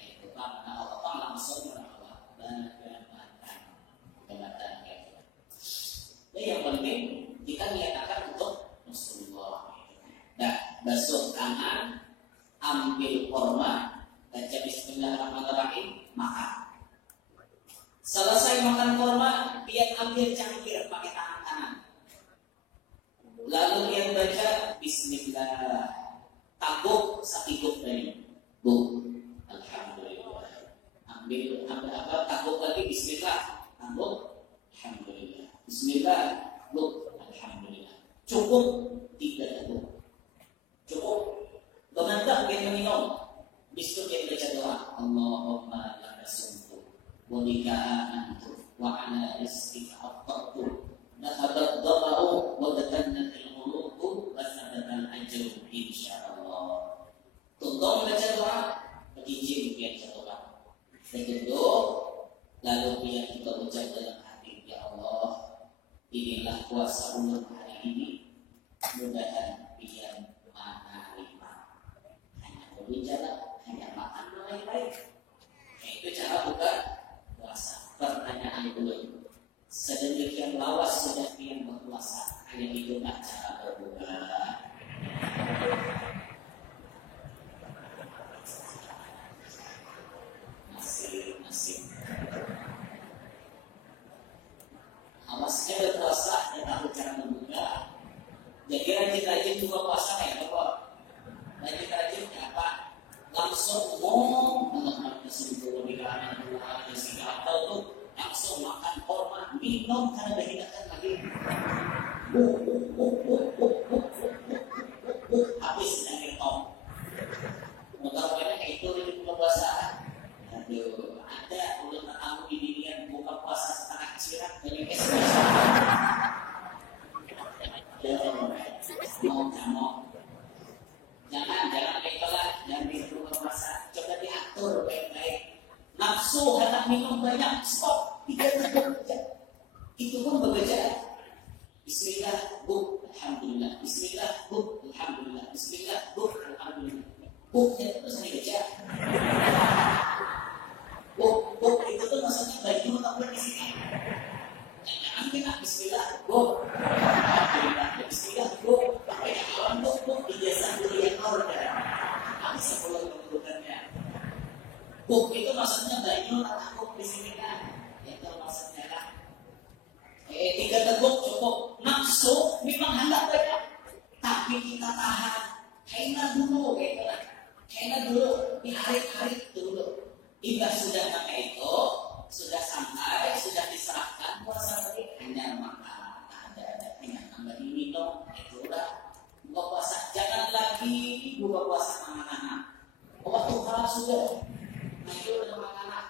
Itu karena Allah langsung merawat dan kebaikan. Dan yang penting kita niatkan untuk Rasulullah. Nah, basuh tangan, ambil korma, baca Bismillahirrahmanirrahim, makan. Selesai makan korma, dia ambil cangkir pakai tangan kanan. Lalu dia baca Bismillah, tabuk sakiguk dari bu. Alhamdulillah. Ambil apa? Tabuk lagi Bismillah, tabuk. Alhamdulillah. Bismillah, bu. Alhamdulillah. Cukup 3 tabuk. Cukup. Benar tak dia minum? Itu dia baca doa, Allahumma laka sumtu wa bika amantu wa ala rizqika afaqtu dhahabat dhama'u wa datannat al-uruqu wa thabatal ajru insyaallah. Tolong baca doa, izin biar baca doa. Kedua, lalu biar kita ucap dalam hati, ya Allah, inilah kuasa ulun hari ini, mudahan biar menerima. Hanya berbicara, hanya makan baik-baik. Itu cara buka puasa. Pertanyaan ulun, sedemikian lawas sudah biar berpuasa, hanya itu tak cara berbuka. Awasnya berpuasa dan tahu cara membuka. Jadi rajin-rajin juga puasa kayak apa? Rajin-rajin apa? Langsung ngomong anak-anak tersebut di kalangan Tuhan dan sehingga atau tuh langsung makan korma, minum karena dihidangkan lagi. Habis dan ketong. Mudah-mudahan kayak itu di buka puasa. Aduh, ada ulun tamu di dirian buka puasa setengah cirat dari mau jangan itulah, jangan buka puasa, coba diatur baik-baik. Nafsu hendak minum banyak, stop, 3 teguk aja. Itu pun bekerja. Bismillah, bu, alhamdulillah. Bismillah, bu, alhamdulillah. Bismillah, bu, alhamdulillah. Bu, terus bekerja. Bu, itu tuh maksudnya baju tak boleh di sini. Jangan kita Bismillah, bu. Alhamdulillah, Bismillah, bu. Pakai alam bu, ijazah dulu yang order. Habis 10 kebutuhannya. Bu, itu maksudnya baju tak takut di sini kan. Itu maksudnya kan. 3 teguk cukup. Nafsu memang hendak banyak, tapi kita tahan. Kena dulu, gitu lah. Kena dulu, diharit-harit dulu. Jika sudah sampai itu, sudah sampai, sudah diserahkan puasa tadi, hanya makan, ada hanya tambah minum, itulah buka puasa. Jangan lagi buka puasa anak-anak. Waktu halal sudah, nah itu udah makanan.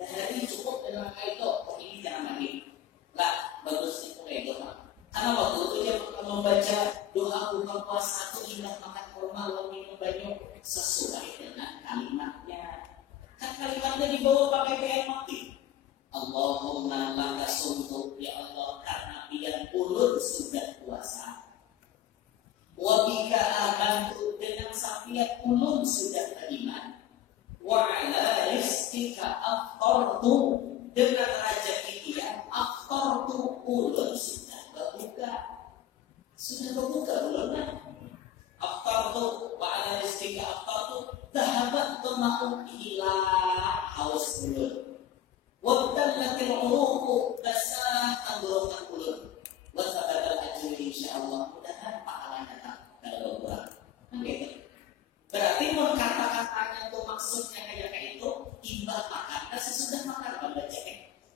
Dan hari cukup dengan itu, ini jangan lagi. Lah, bagus itu kayak gitu. Karena waktu itu dia membaca doa buka puasa itu indah makan kurma, lalu minum banyak sesuai dengan kalimatnya. Kalimatnya dibawa pakai kayak mati. Allahumma laka sumtu, ya Allah, karena biar ulun sudah puasa. Wa bika amantu, dengan sapiat ulun sudah beriman. Wa ala rizqika aftartu, dengan rezeki dia aftartu, ulun sudah berbuka. Sudah berbuka ulun kan? Aftartu wa ala rizqika aftartu, dhahabat dhama'u, hilang haus ulun. Wabtallatil uruqu, basah tenggorokan ulun. Wa thabatal ajru insyaallah, mudahan pahalanya kalau berkurang. Gitu. Berarti kata-katanya itu maksudnya kayak itu, imbah makan. Dan sesudah makan baca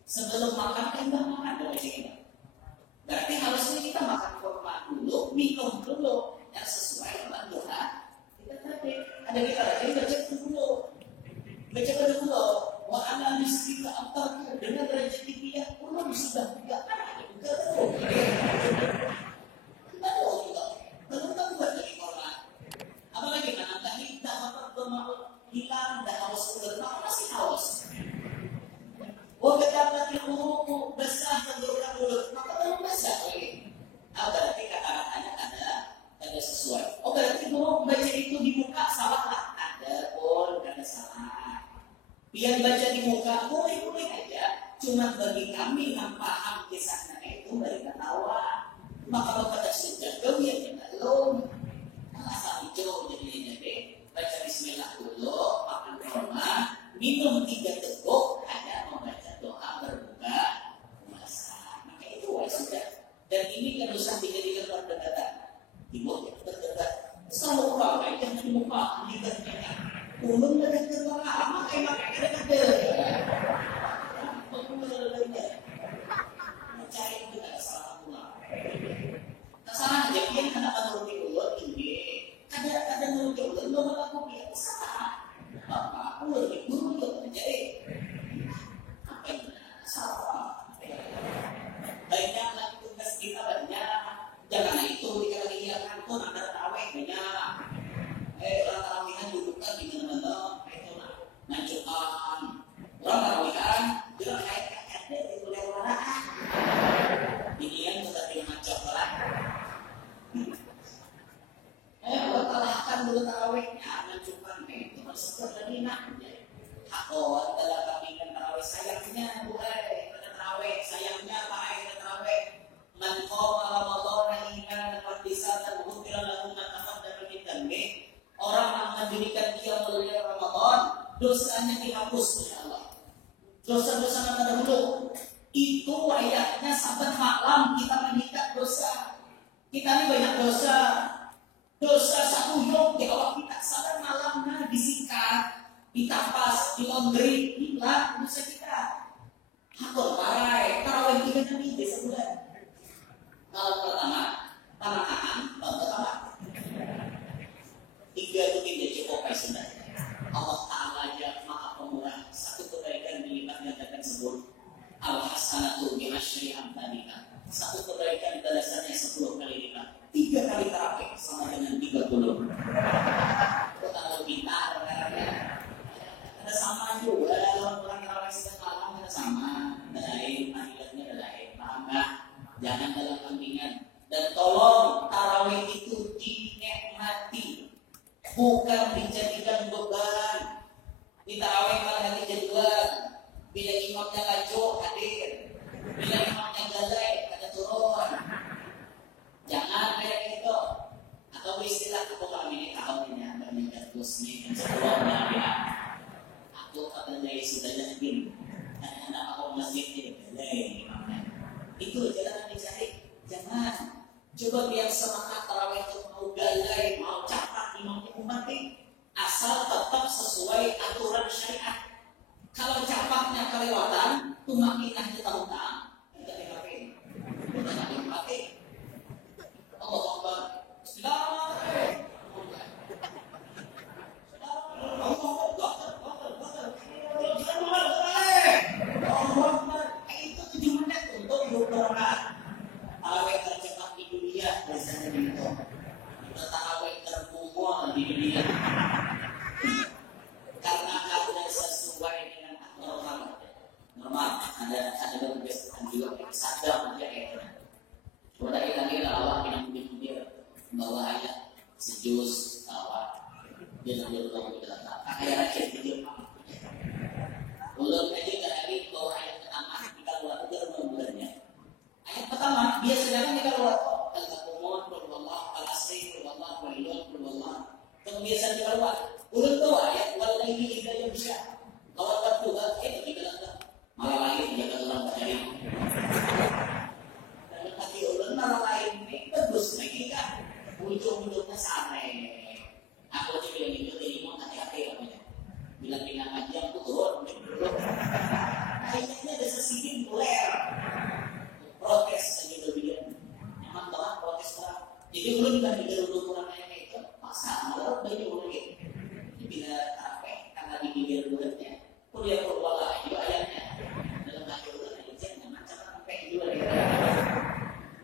sebelum makan imbah makan baca. Berarti harusnya kita makan kurma dulu, minum dulu yang sesuai dengan doa. Kita tadi ada kita lagi baca dulu. Baca dulu. Wa ana rizqika aftartu, dengan rezeki dia ulun sudah juga ada juga. Tahu juga. Belum tahu baca Quran. Apalagi mana tadi dapat bermakna hilang dah haus ulun, masih haus. Wa katabatil uruqu, basah tenggorokan ulun, maka belum basah lagi. Berarti kata-katanya ada sesuai. Berarti kalau baca itu di muka salah lah. Ada pun ada salah. Biar baca di muka boleh aja. Cuma bagi kami yang paham kisahnya itu dari ketawa. Maka pada sudah kau yang belum. Asal hijau jadi baca Bismillah dulu, makan kurma, minum 3 teguk, ada membaca doa berbuka puasa. Maka itu sudah. Dan ini kan usah dijadikan perdebatan. Dibuat berdebat. Selalu orang yang di muka dikatakan ulun ada terlama, emang ada mencari itu ada salah pula. Kesalahan aja dia kenapa nuruti ulun ini? Ada nuruti ulun, lo melakukan dia salah. Akhirnya mulai pada terawih. Sayangnya Pak akhirnya terawih. Man qama Ramadhana imanan wa ihtisaban ghufira lahu ma taqaddama min dhanbi. Orang yang mendirikan qiyamul lail Ramadan, dosanya dihapus insyaallah. Dosa-dosa yang terdahulu itu ayatnya saban malam kita meningkat dosa. Kita ini banyak dosa. Dosa satu yom di awal kita saban malamnya disikat, ditapas, di laundry, hilang dosa kita. Hakul parai, tarawih kita nanti desa bulan. Tahun pertama, tahun pertama. 3 itu tidak cukup sebenarnya. Allah Ta'ala aja maha pemurah. Satu kebaikan dilipat gandakan sebut. Al-hasanatu bi asyri amsalika. Satu kebaikan balasannya 10 kali lipat. 3 kali terawih sama dengan 30. Kita lebih pintar karena ada sama juga. Orang terawih sedang malam ada sama. Ada lain, akhiratnya ada lain. Paham nggak? Jangan dalam kambingan. Dan tolong tarawih itu dinikmati, bukan dijadikan beban. Di tarawih malah hati jadwal. Bila imamnya laju hadir, bila imamnya galai ada turun. Jangan kayak gitu. Atau istilah aku kalau ini tahun ini ada meningkat muslim sebelumnya ya. Aku akan dari sudah yakin. Dan anak aku masjid ini galai imamnya. Itu jalan dicari. Jangan. Coba biar semangat tarawih itu mau galai, mau catat imamnya umatnya. Asal tetap sesuai aturan syariat. Kalau capatnya kelewatan, tumakinahnya tahun-tahun, tidak dipakai. Tidak dipakai. Allah Akbar. Bismillahirrahmanirrahim. Itu 7 menit untuk 20 rakaat. Tarawih tercepat di dunia biasanya gitu. Kita tarawih terkumpul di dunia. Karena sesuai dengan normal. Ada kebiasaan juga sadar aja kayaknya. Udah kita kira Allah yang mungkin bawa ayat sejus awal. Dia nanti tahu kita tak. Ayat kecil. Belum aja tadi bawa ayat pertama kita keluar bulannya. Ayat pertama biasanya kan kita keluar al-taqumul wallah al-asri wallah walilun wallah. Kebiasaan kita keluar. Ulun tuh ayat walaini idza yamsha. Kalau terbuka itu kita malah lain dia orang tadi. Dan hati ulun malah lain ini bagus lagi kan. Ujung-ujungnya sama. Aku juga bilang itu jadi mau hati-hati namanya. Bilang aja aku turun dulu. Kayaknya ada sesidin ler. Protes gitu dia. Emang banget protes orang. Jadi ulun kan di dalam ukuran ayat itu masa malah banyak ulun gitu. Bila capek karena di bibir bulatnya, kuliah berwala itu ayatnya dalam hati ulat ayatnya macam sampai juga ya.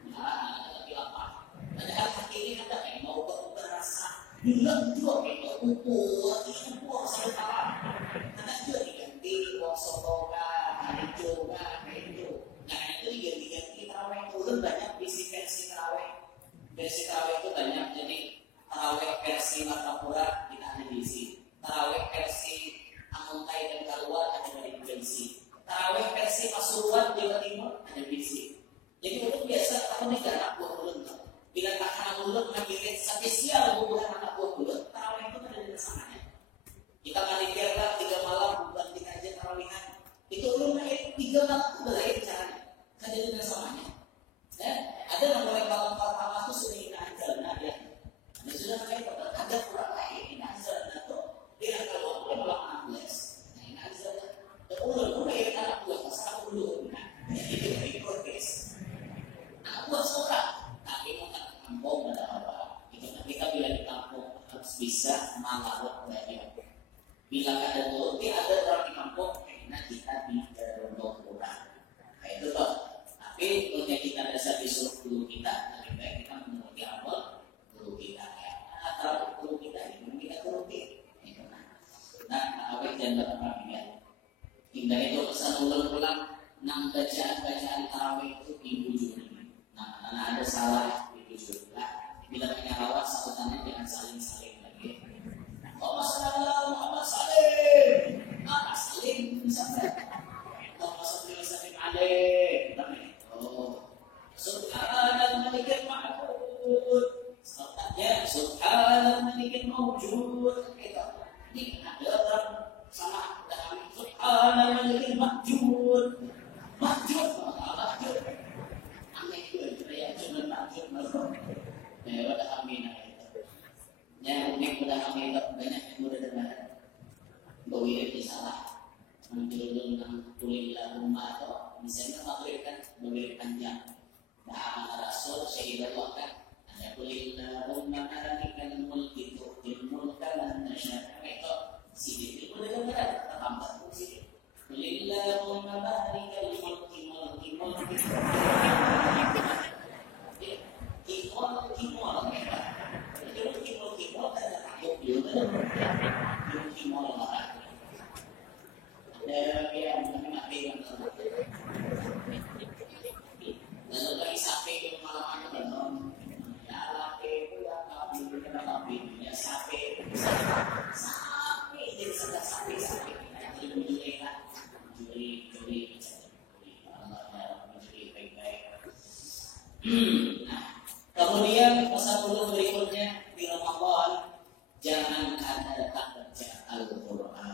Lebih apa? Padahal hati ini ada yang mau berasa bilang juga kayak ukur, ukur sampai kalah. Karena juga diganti uang sotoga, hari juga kayak itu. Nah itu diganti tarawih itu banyak versi tarawih. Versi tarawih itu banyak jadi tarawih versi Martapura kita ada diisi. Tarawih versi Amuntai dan Kalwar ada dari diisi. Tarawih versi Pasuruan Jawa Timur ada diisi. Jadi untuk biasa aku nih anak buah bulan. Bila tak anak bulan mengirim spesial hubungan anak buah bulan, tarawih itu ada di sananya. Kita manitirlah 3 malam bukan kita aja tarawihan. Itu ulun naik 3 malam itu belain caranya. Kan jadi di sananya. Ada yang mulai malam pertama itu sudah kita anjal ada. Ada sudah kayak ada kurang lain ini anjal itu. Dia kalau mulai malam 16. Nah ini anjal. Dan ulun mulai anak buah pasal ulun. Jadi itu progres. Anak buah seorang. Tapi mau tak kampung ada apa? Itu ketika bila di kampung harus bisa malarut belajar. Bila ada mulut, ada orang di kampung, karena kita di dalam kurang. Nah itu toh. Tapi untuk kita dasar disuruh guru kita, lebih baik kita menuruti awal guru kita. Atau guru kita, ini kita turuti. Nah, awet dan berapa hingga itu pesan ulang-ulang 6 bacaan tarawih itu dibujur. Nah, karena ada salah dibujur. Nah, bila punya rawat sautannya jangan saling-saling lagi. Muhammad sallallahu Muhammad salim. Salim misalnya. alim. Subhanal malikil ma'bud. Ya, subhanal malikil mawjud. Ini ada orang sama dengan subhanal malikil ma'jud. Ma'jud. Aneh juga ya, cuma ma'jud. Ya, udah amin. Ya, unik udah amin. Banyak yang udah dengar. Bahwa ini salah. Menjulun dengan kulillah rumah atau misalnya maghrib kan maghrib panjang. Nah, Rasul Syahidullah kan ada kulillah rumah malikal mulki tu'til mulka lan nasya. Itu sini itu udah dengar tambah sini. Kulillah rumah malikal mulki kimol kan takut juga. Kimol lah. Yang mati yang lalu lagi sampai ke malam itu ya laki itu ya tapi ya sampai jadi sudah sampai jadi menjadi baik-baik. Kemudian pesan dulu berikutnya di Ramadan jangan ada tak baca Al-Quran.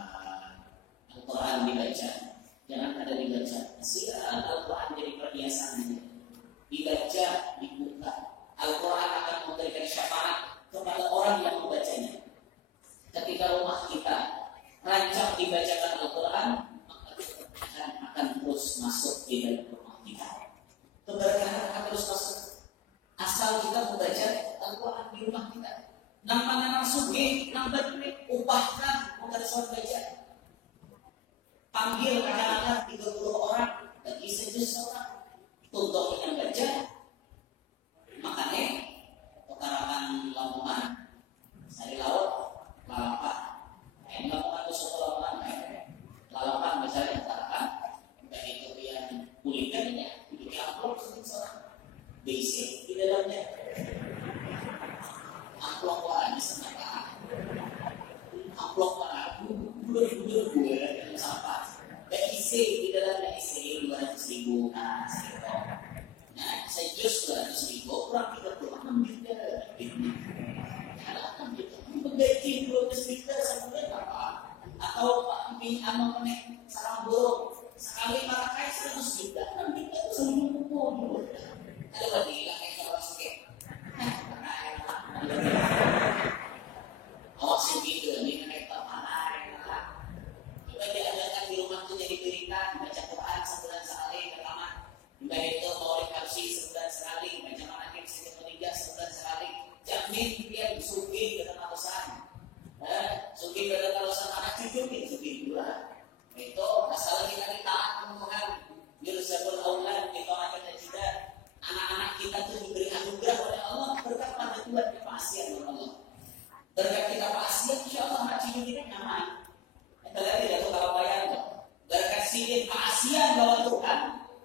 Al-Quran dibaca, jangan ada dibaca. Silakan Al-Quran jadi perhiasannya. Dibaca, dibuka. Al-Quran akan memberikan syafaat kepada orang yang membacanya. Ketika rumah kita rancang dibacakan Al-Quran, maka keberkahan akan terus masuk di dalam rumah kita. Keberkahan akan terus masuk. Asal kita membaca Al-Quran di rumah kita. Nang mana sugih, nang berpikir, ubahkan agar suara baca. Panggil kadang-kadang 30 orang dan isi seorang untuk yang baca. Makanya pekarangan Lamongan dari laut lalapan. Lamongan itu suatu lalapan misalnya lalapan. Dan itu yang pulihkannya itu amplop seorang basic di dalamnya. Amplop warna senang. Amplop warna budur yang sampah. Isi di dalamnya isi 200.000 nah, sejus 200.000 kurang 36 juta. Kalau 6 juta, menggaji 12 juta sebulan apa? Atau amal menek sarang buruk sekali marakai 100 juta, 6 juta itu seluruh buku. Kalau bagi kayak orang sakit, awas begitu ini naik mana? Coba diadakan di rumah itu jadi berikan baca Quran sebulan sekali pertama. Juga itu mau kalsi sebulan sekali, baca manakib ketiga sebulan sekali. Jamin dia sugi ke kausan. Sugi ke kausan anak cucu nih sugi dua. Itu masalah kita ditaat Tuhan. Yursabul aulad di kawasan juga anak-anak kita tuh diberi anugerah oleh Allah berkat pada Tuhan kepastian oleh Allah. Berkat kita pastian insyaallah anak cucu kita nyaman. Kalian tidak tahu kalau bayar kok. Berkat sidin keasian bahwa Tuhan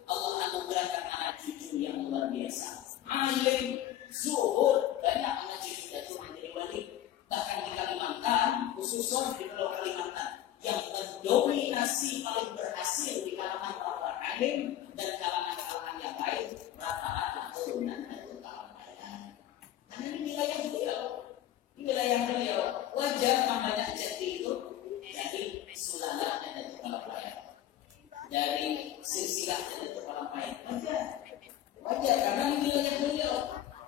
Allah anugerahkan anak cucu yang luar biasa. Alim, zuhud, banyak anak cucu jatuh menjadi wali. Bahkan di Kalimantan, khususnya di Pulau Kalimantan, yang mendominasi paling berhasil di kalangan para alim dan kalangan-kalangan yang baik, rata-rata turunan atau kalangan bayan. Karena ini wilayah beliau, di wilayah beliau wajar namanya jati itu. Jadi sulalah dan kepala pelayan dari silsilah dan kepala pelayan wajar karena ini wilayah beliau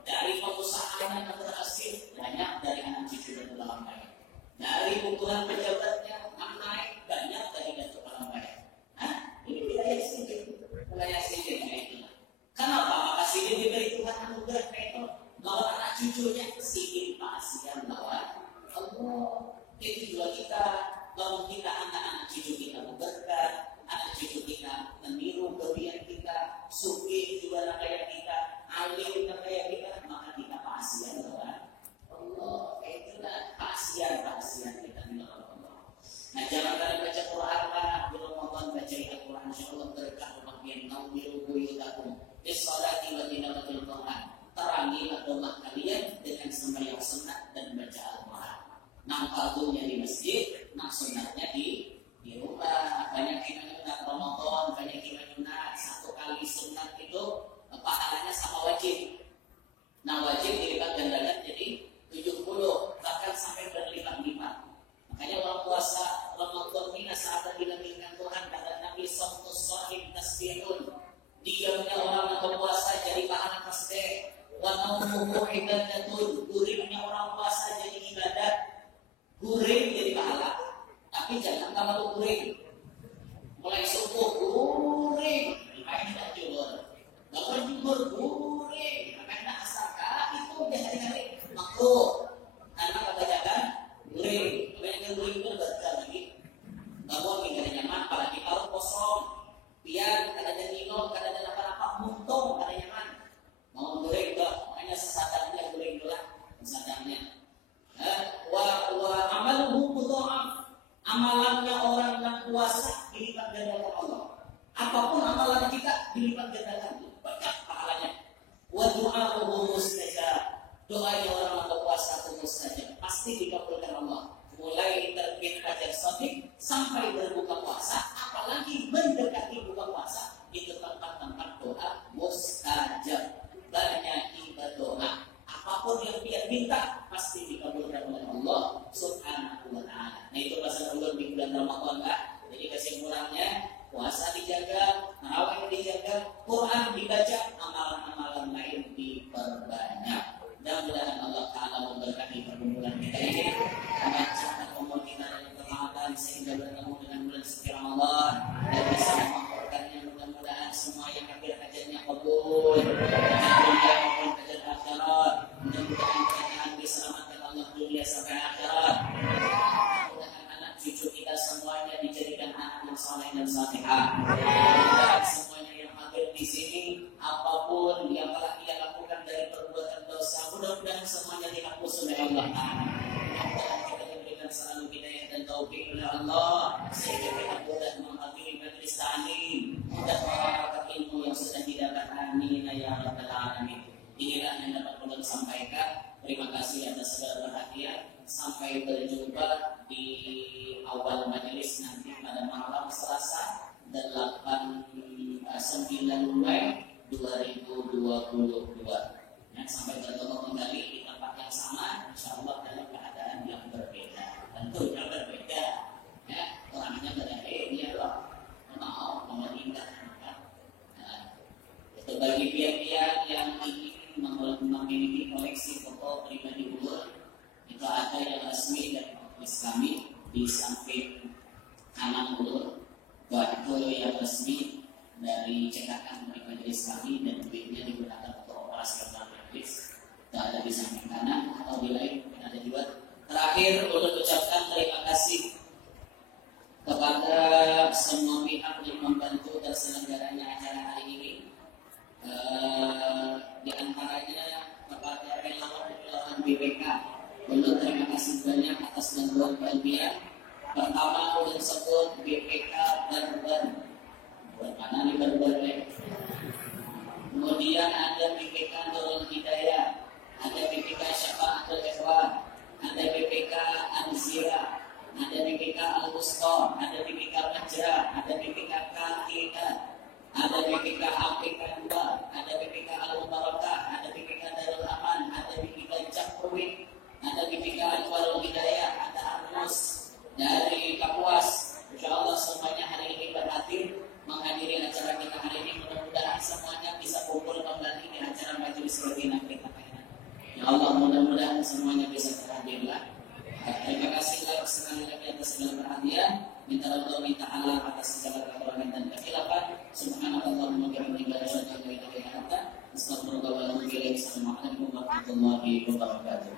dari pengusaha yang berhasil banyak dari anak cucu dan kepala pelayan dari hubungan pejabatnya naik banyak dari dan kepala pelayan. Ini wilayah sedikit itu. Kenapa? Maka sedikit diberi Tuhan anugerah itu bahwa anak cucunya sedikit kasihan lawan Allah. Itu juga kita. Kalau kita anak-anak cucu kita berberkat, anak cucu kita meniru kelebihan kita, suki juga kayak kita, alim kayak kita, maka kita kasihan kepada Allah. Itulah kasihan kita kepada Allah. Nah, jangan kalian baca Quran lah, belum nonton baca Al-Quran, insyaallah berkah makin naubiru buyutakum bisolati wa tilawatil Quran. Terangi rumah kalian dengan sembahyang sunat dan baca Al-Quran. Nah, fardunya di masjid, nah sunatnya di rumah. Banyak yang menyunat Ramadan, banyak yang menyunat 1 wajib dilipat gandakan jadi 70, bahkan sampai berlipat-lipat. Makanya orang puasa Ramadan ini saat dilanggengkan Tuhan, kata Nabi Shamtus Shahim Tasbihun, diamnya orang yang berpuasa jadi pahala tasbih, wa naumuhu ibadatun, guringnya orang puasa jadi ibadat. Guring jadi pahala, tapi jangan terlalu guring. Mulai subuh guring, makanya tidak jujur. Bangun jujur guring, makanya asaka itu hari-hari makruh. Karena kebanyakan guring, kebanyakan guring itu berarti lagi. Bangun tidak nyaman, apalagi kalau kosong. Biar kadang minum, kadang apa-apa muntung, kadang nyaman. Mau guring enggak, makanya sesadarnya guring dulu lah, sesadarnya. Wa amaluhu mudha'af, amalannya orang yang puasa dilipat gandakan Allah. Apapun amalan kita dilipat gandakan, banyak pahalanya. Wa du'a'uhu mustajab, doanya orang yang berpuasa itu mustajab, pasti dikabulkan Allah. Mulai terbit fajar shadiq sampai berbuka puasa, apalagi mendekati buka puasa, itu tempat-tempat doa mustajab. Banyak berdoa, apapun yang dia minta pasti dikabulkan oleh Allah Subhanahu wa ta'ala. Nah itu pasal ulun di bulan Ramadan, Kak. Jadi kesimpulannya, puasa dijaga, tarawih dijaga, Quran dibaca, amalan-amalan lain diperbanyak. Mudah-mudahan Allah Ta'ala memberkati perkumpulan kita ini, memancarkan umur kita dari kemahalan sehingga bertemu dengan bulan suci Ramadan dan bisa memampukannya. Mudah-mudahan semua yang hadir hajatnya kabul, dunia maupun hajat akhirat. Mudah-mudahan kita diselamatkan Allah dunia sampai akhirat. Mudah-mudahan anak cucu kita semuanya dijadikan anak yang saleh dan salihah. Mudah-mudahan semuanya yang hadir di sini, apapun yang telah ia lakukan dari perbuatan dosa, mudah-mudahan semuanya dihapus oleh Allah Ta'ala. Mudah-mudahan kita diberikan selalu hidayah dan taufik oleh Allah sehingga kita mudah menghadiri majelis ta'lim, mudah mengamalkan ilmu yang sudah didapat. Amin ya rabbal alamin. Inilah yang dapat ulun sampaikan. Terima kasih atas segala perhatian. Sampai berjumpa di awal majelis nanti pada malam Selasa 9 Mei 2022. Sampai bertemu kembali di tempat yang sama, insyaallah dalam keadaan yang berbeda. Tentunya berbeda. Ya, orangnya berbeda dia loh. Mau menikah. Itu bagi pihak-pihak yang ingin memiliki koleksi foto pribadi ulun, itu ada yang resmi dari majelis kami di samping kanan ulun, itu yang resmi dari cetakan dari majelis kami dan duitnya digunakan untuk operasional majelis. Tidak ada di samping kanan atau di lain mungkin ada juga. Terakhir ulun ucapkan terima kasih kepada semua pihak yang membantu terselenggaranya acara hari ini. Di antaranya kepada relawan BPK, ulun terima kasih banyak atas bantuan kalian. Pertama ulun sebut BPK Berber. Buat mana nih Berber? Kemudian ada BPK Nurul Hidayah, ada BPK Syafa'atul Ikhwan, ada BPK Anzira, ada BPK Al-Wusta, ada BPK Majra, ada BPK KIK, ada BPK APK 2, ada BPK Al-Mubarakah, ada BPK Darul Aman, ada BPK Jakpruit, ada BPK Anwarul Hidayah, ada Arnus dari Kapuas. Insyaallah semuanya hari ini berhadir menghadiri acara kita hari ini. Mudah-mudahan semuanya bisa kumpul kembali di acara majelis rutin kita ini. Ya Allah, mudah-mudahan semuanya bisa terhadir. Terima kasih sekali lagi atas segala perhatian. Minta Allah Ta'ala atas segala kekurangan dan kekhilafan. Subhanallahumma wa bihamdihi asyhadu an la ilaha illa anta astaghfiruka wa atubu ilaik. Assalamualaikum warahmatullahi wabarakatuh.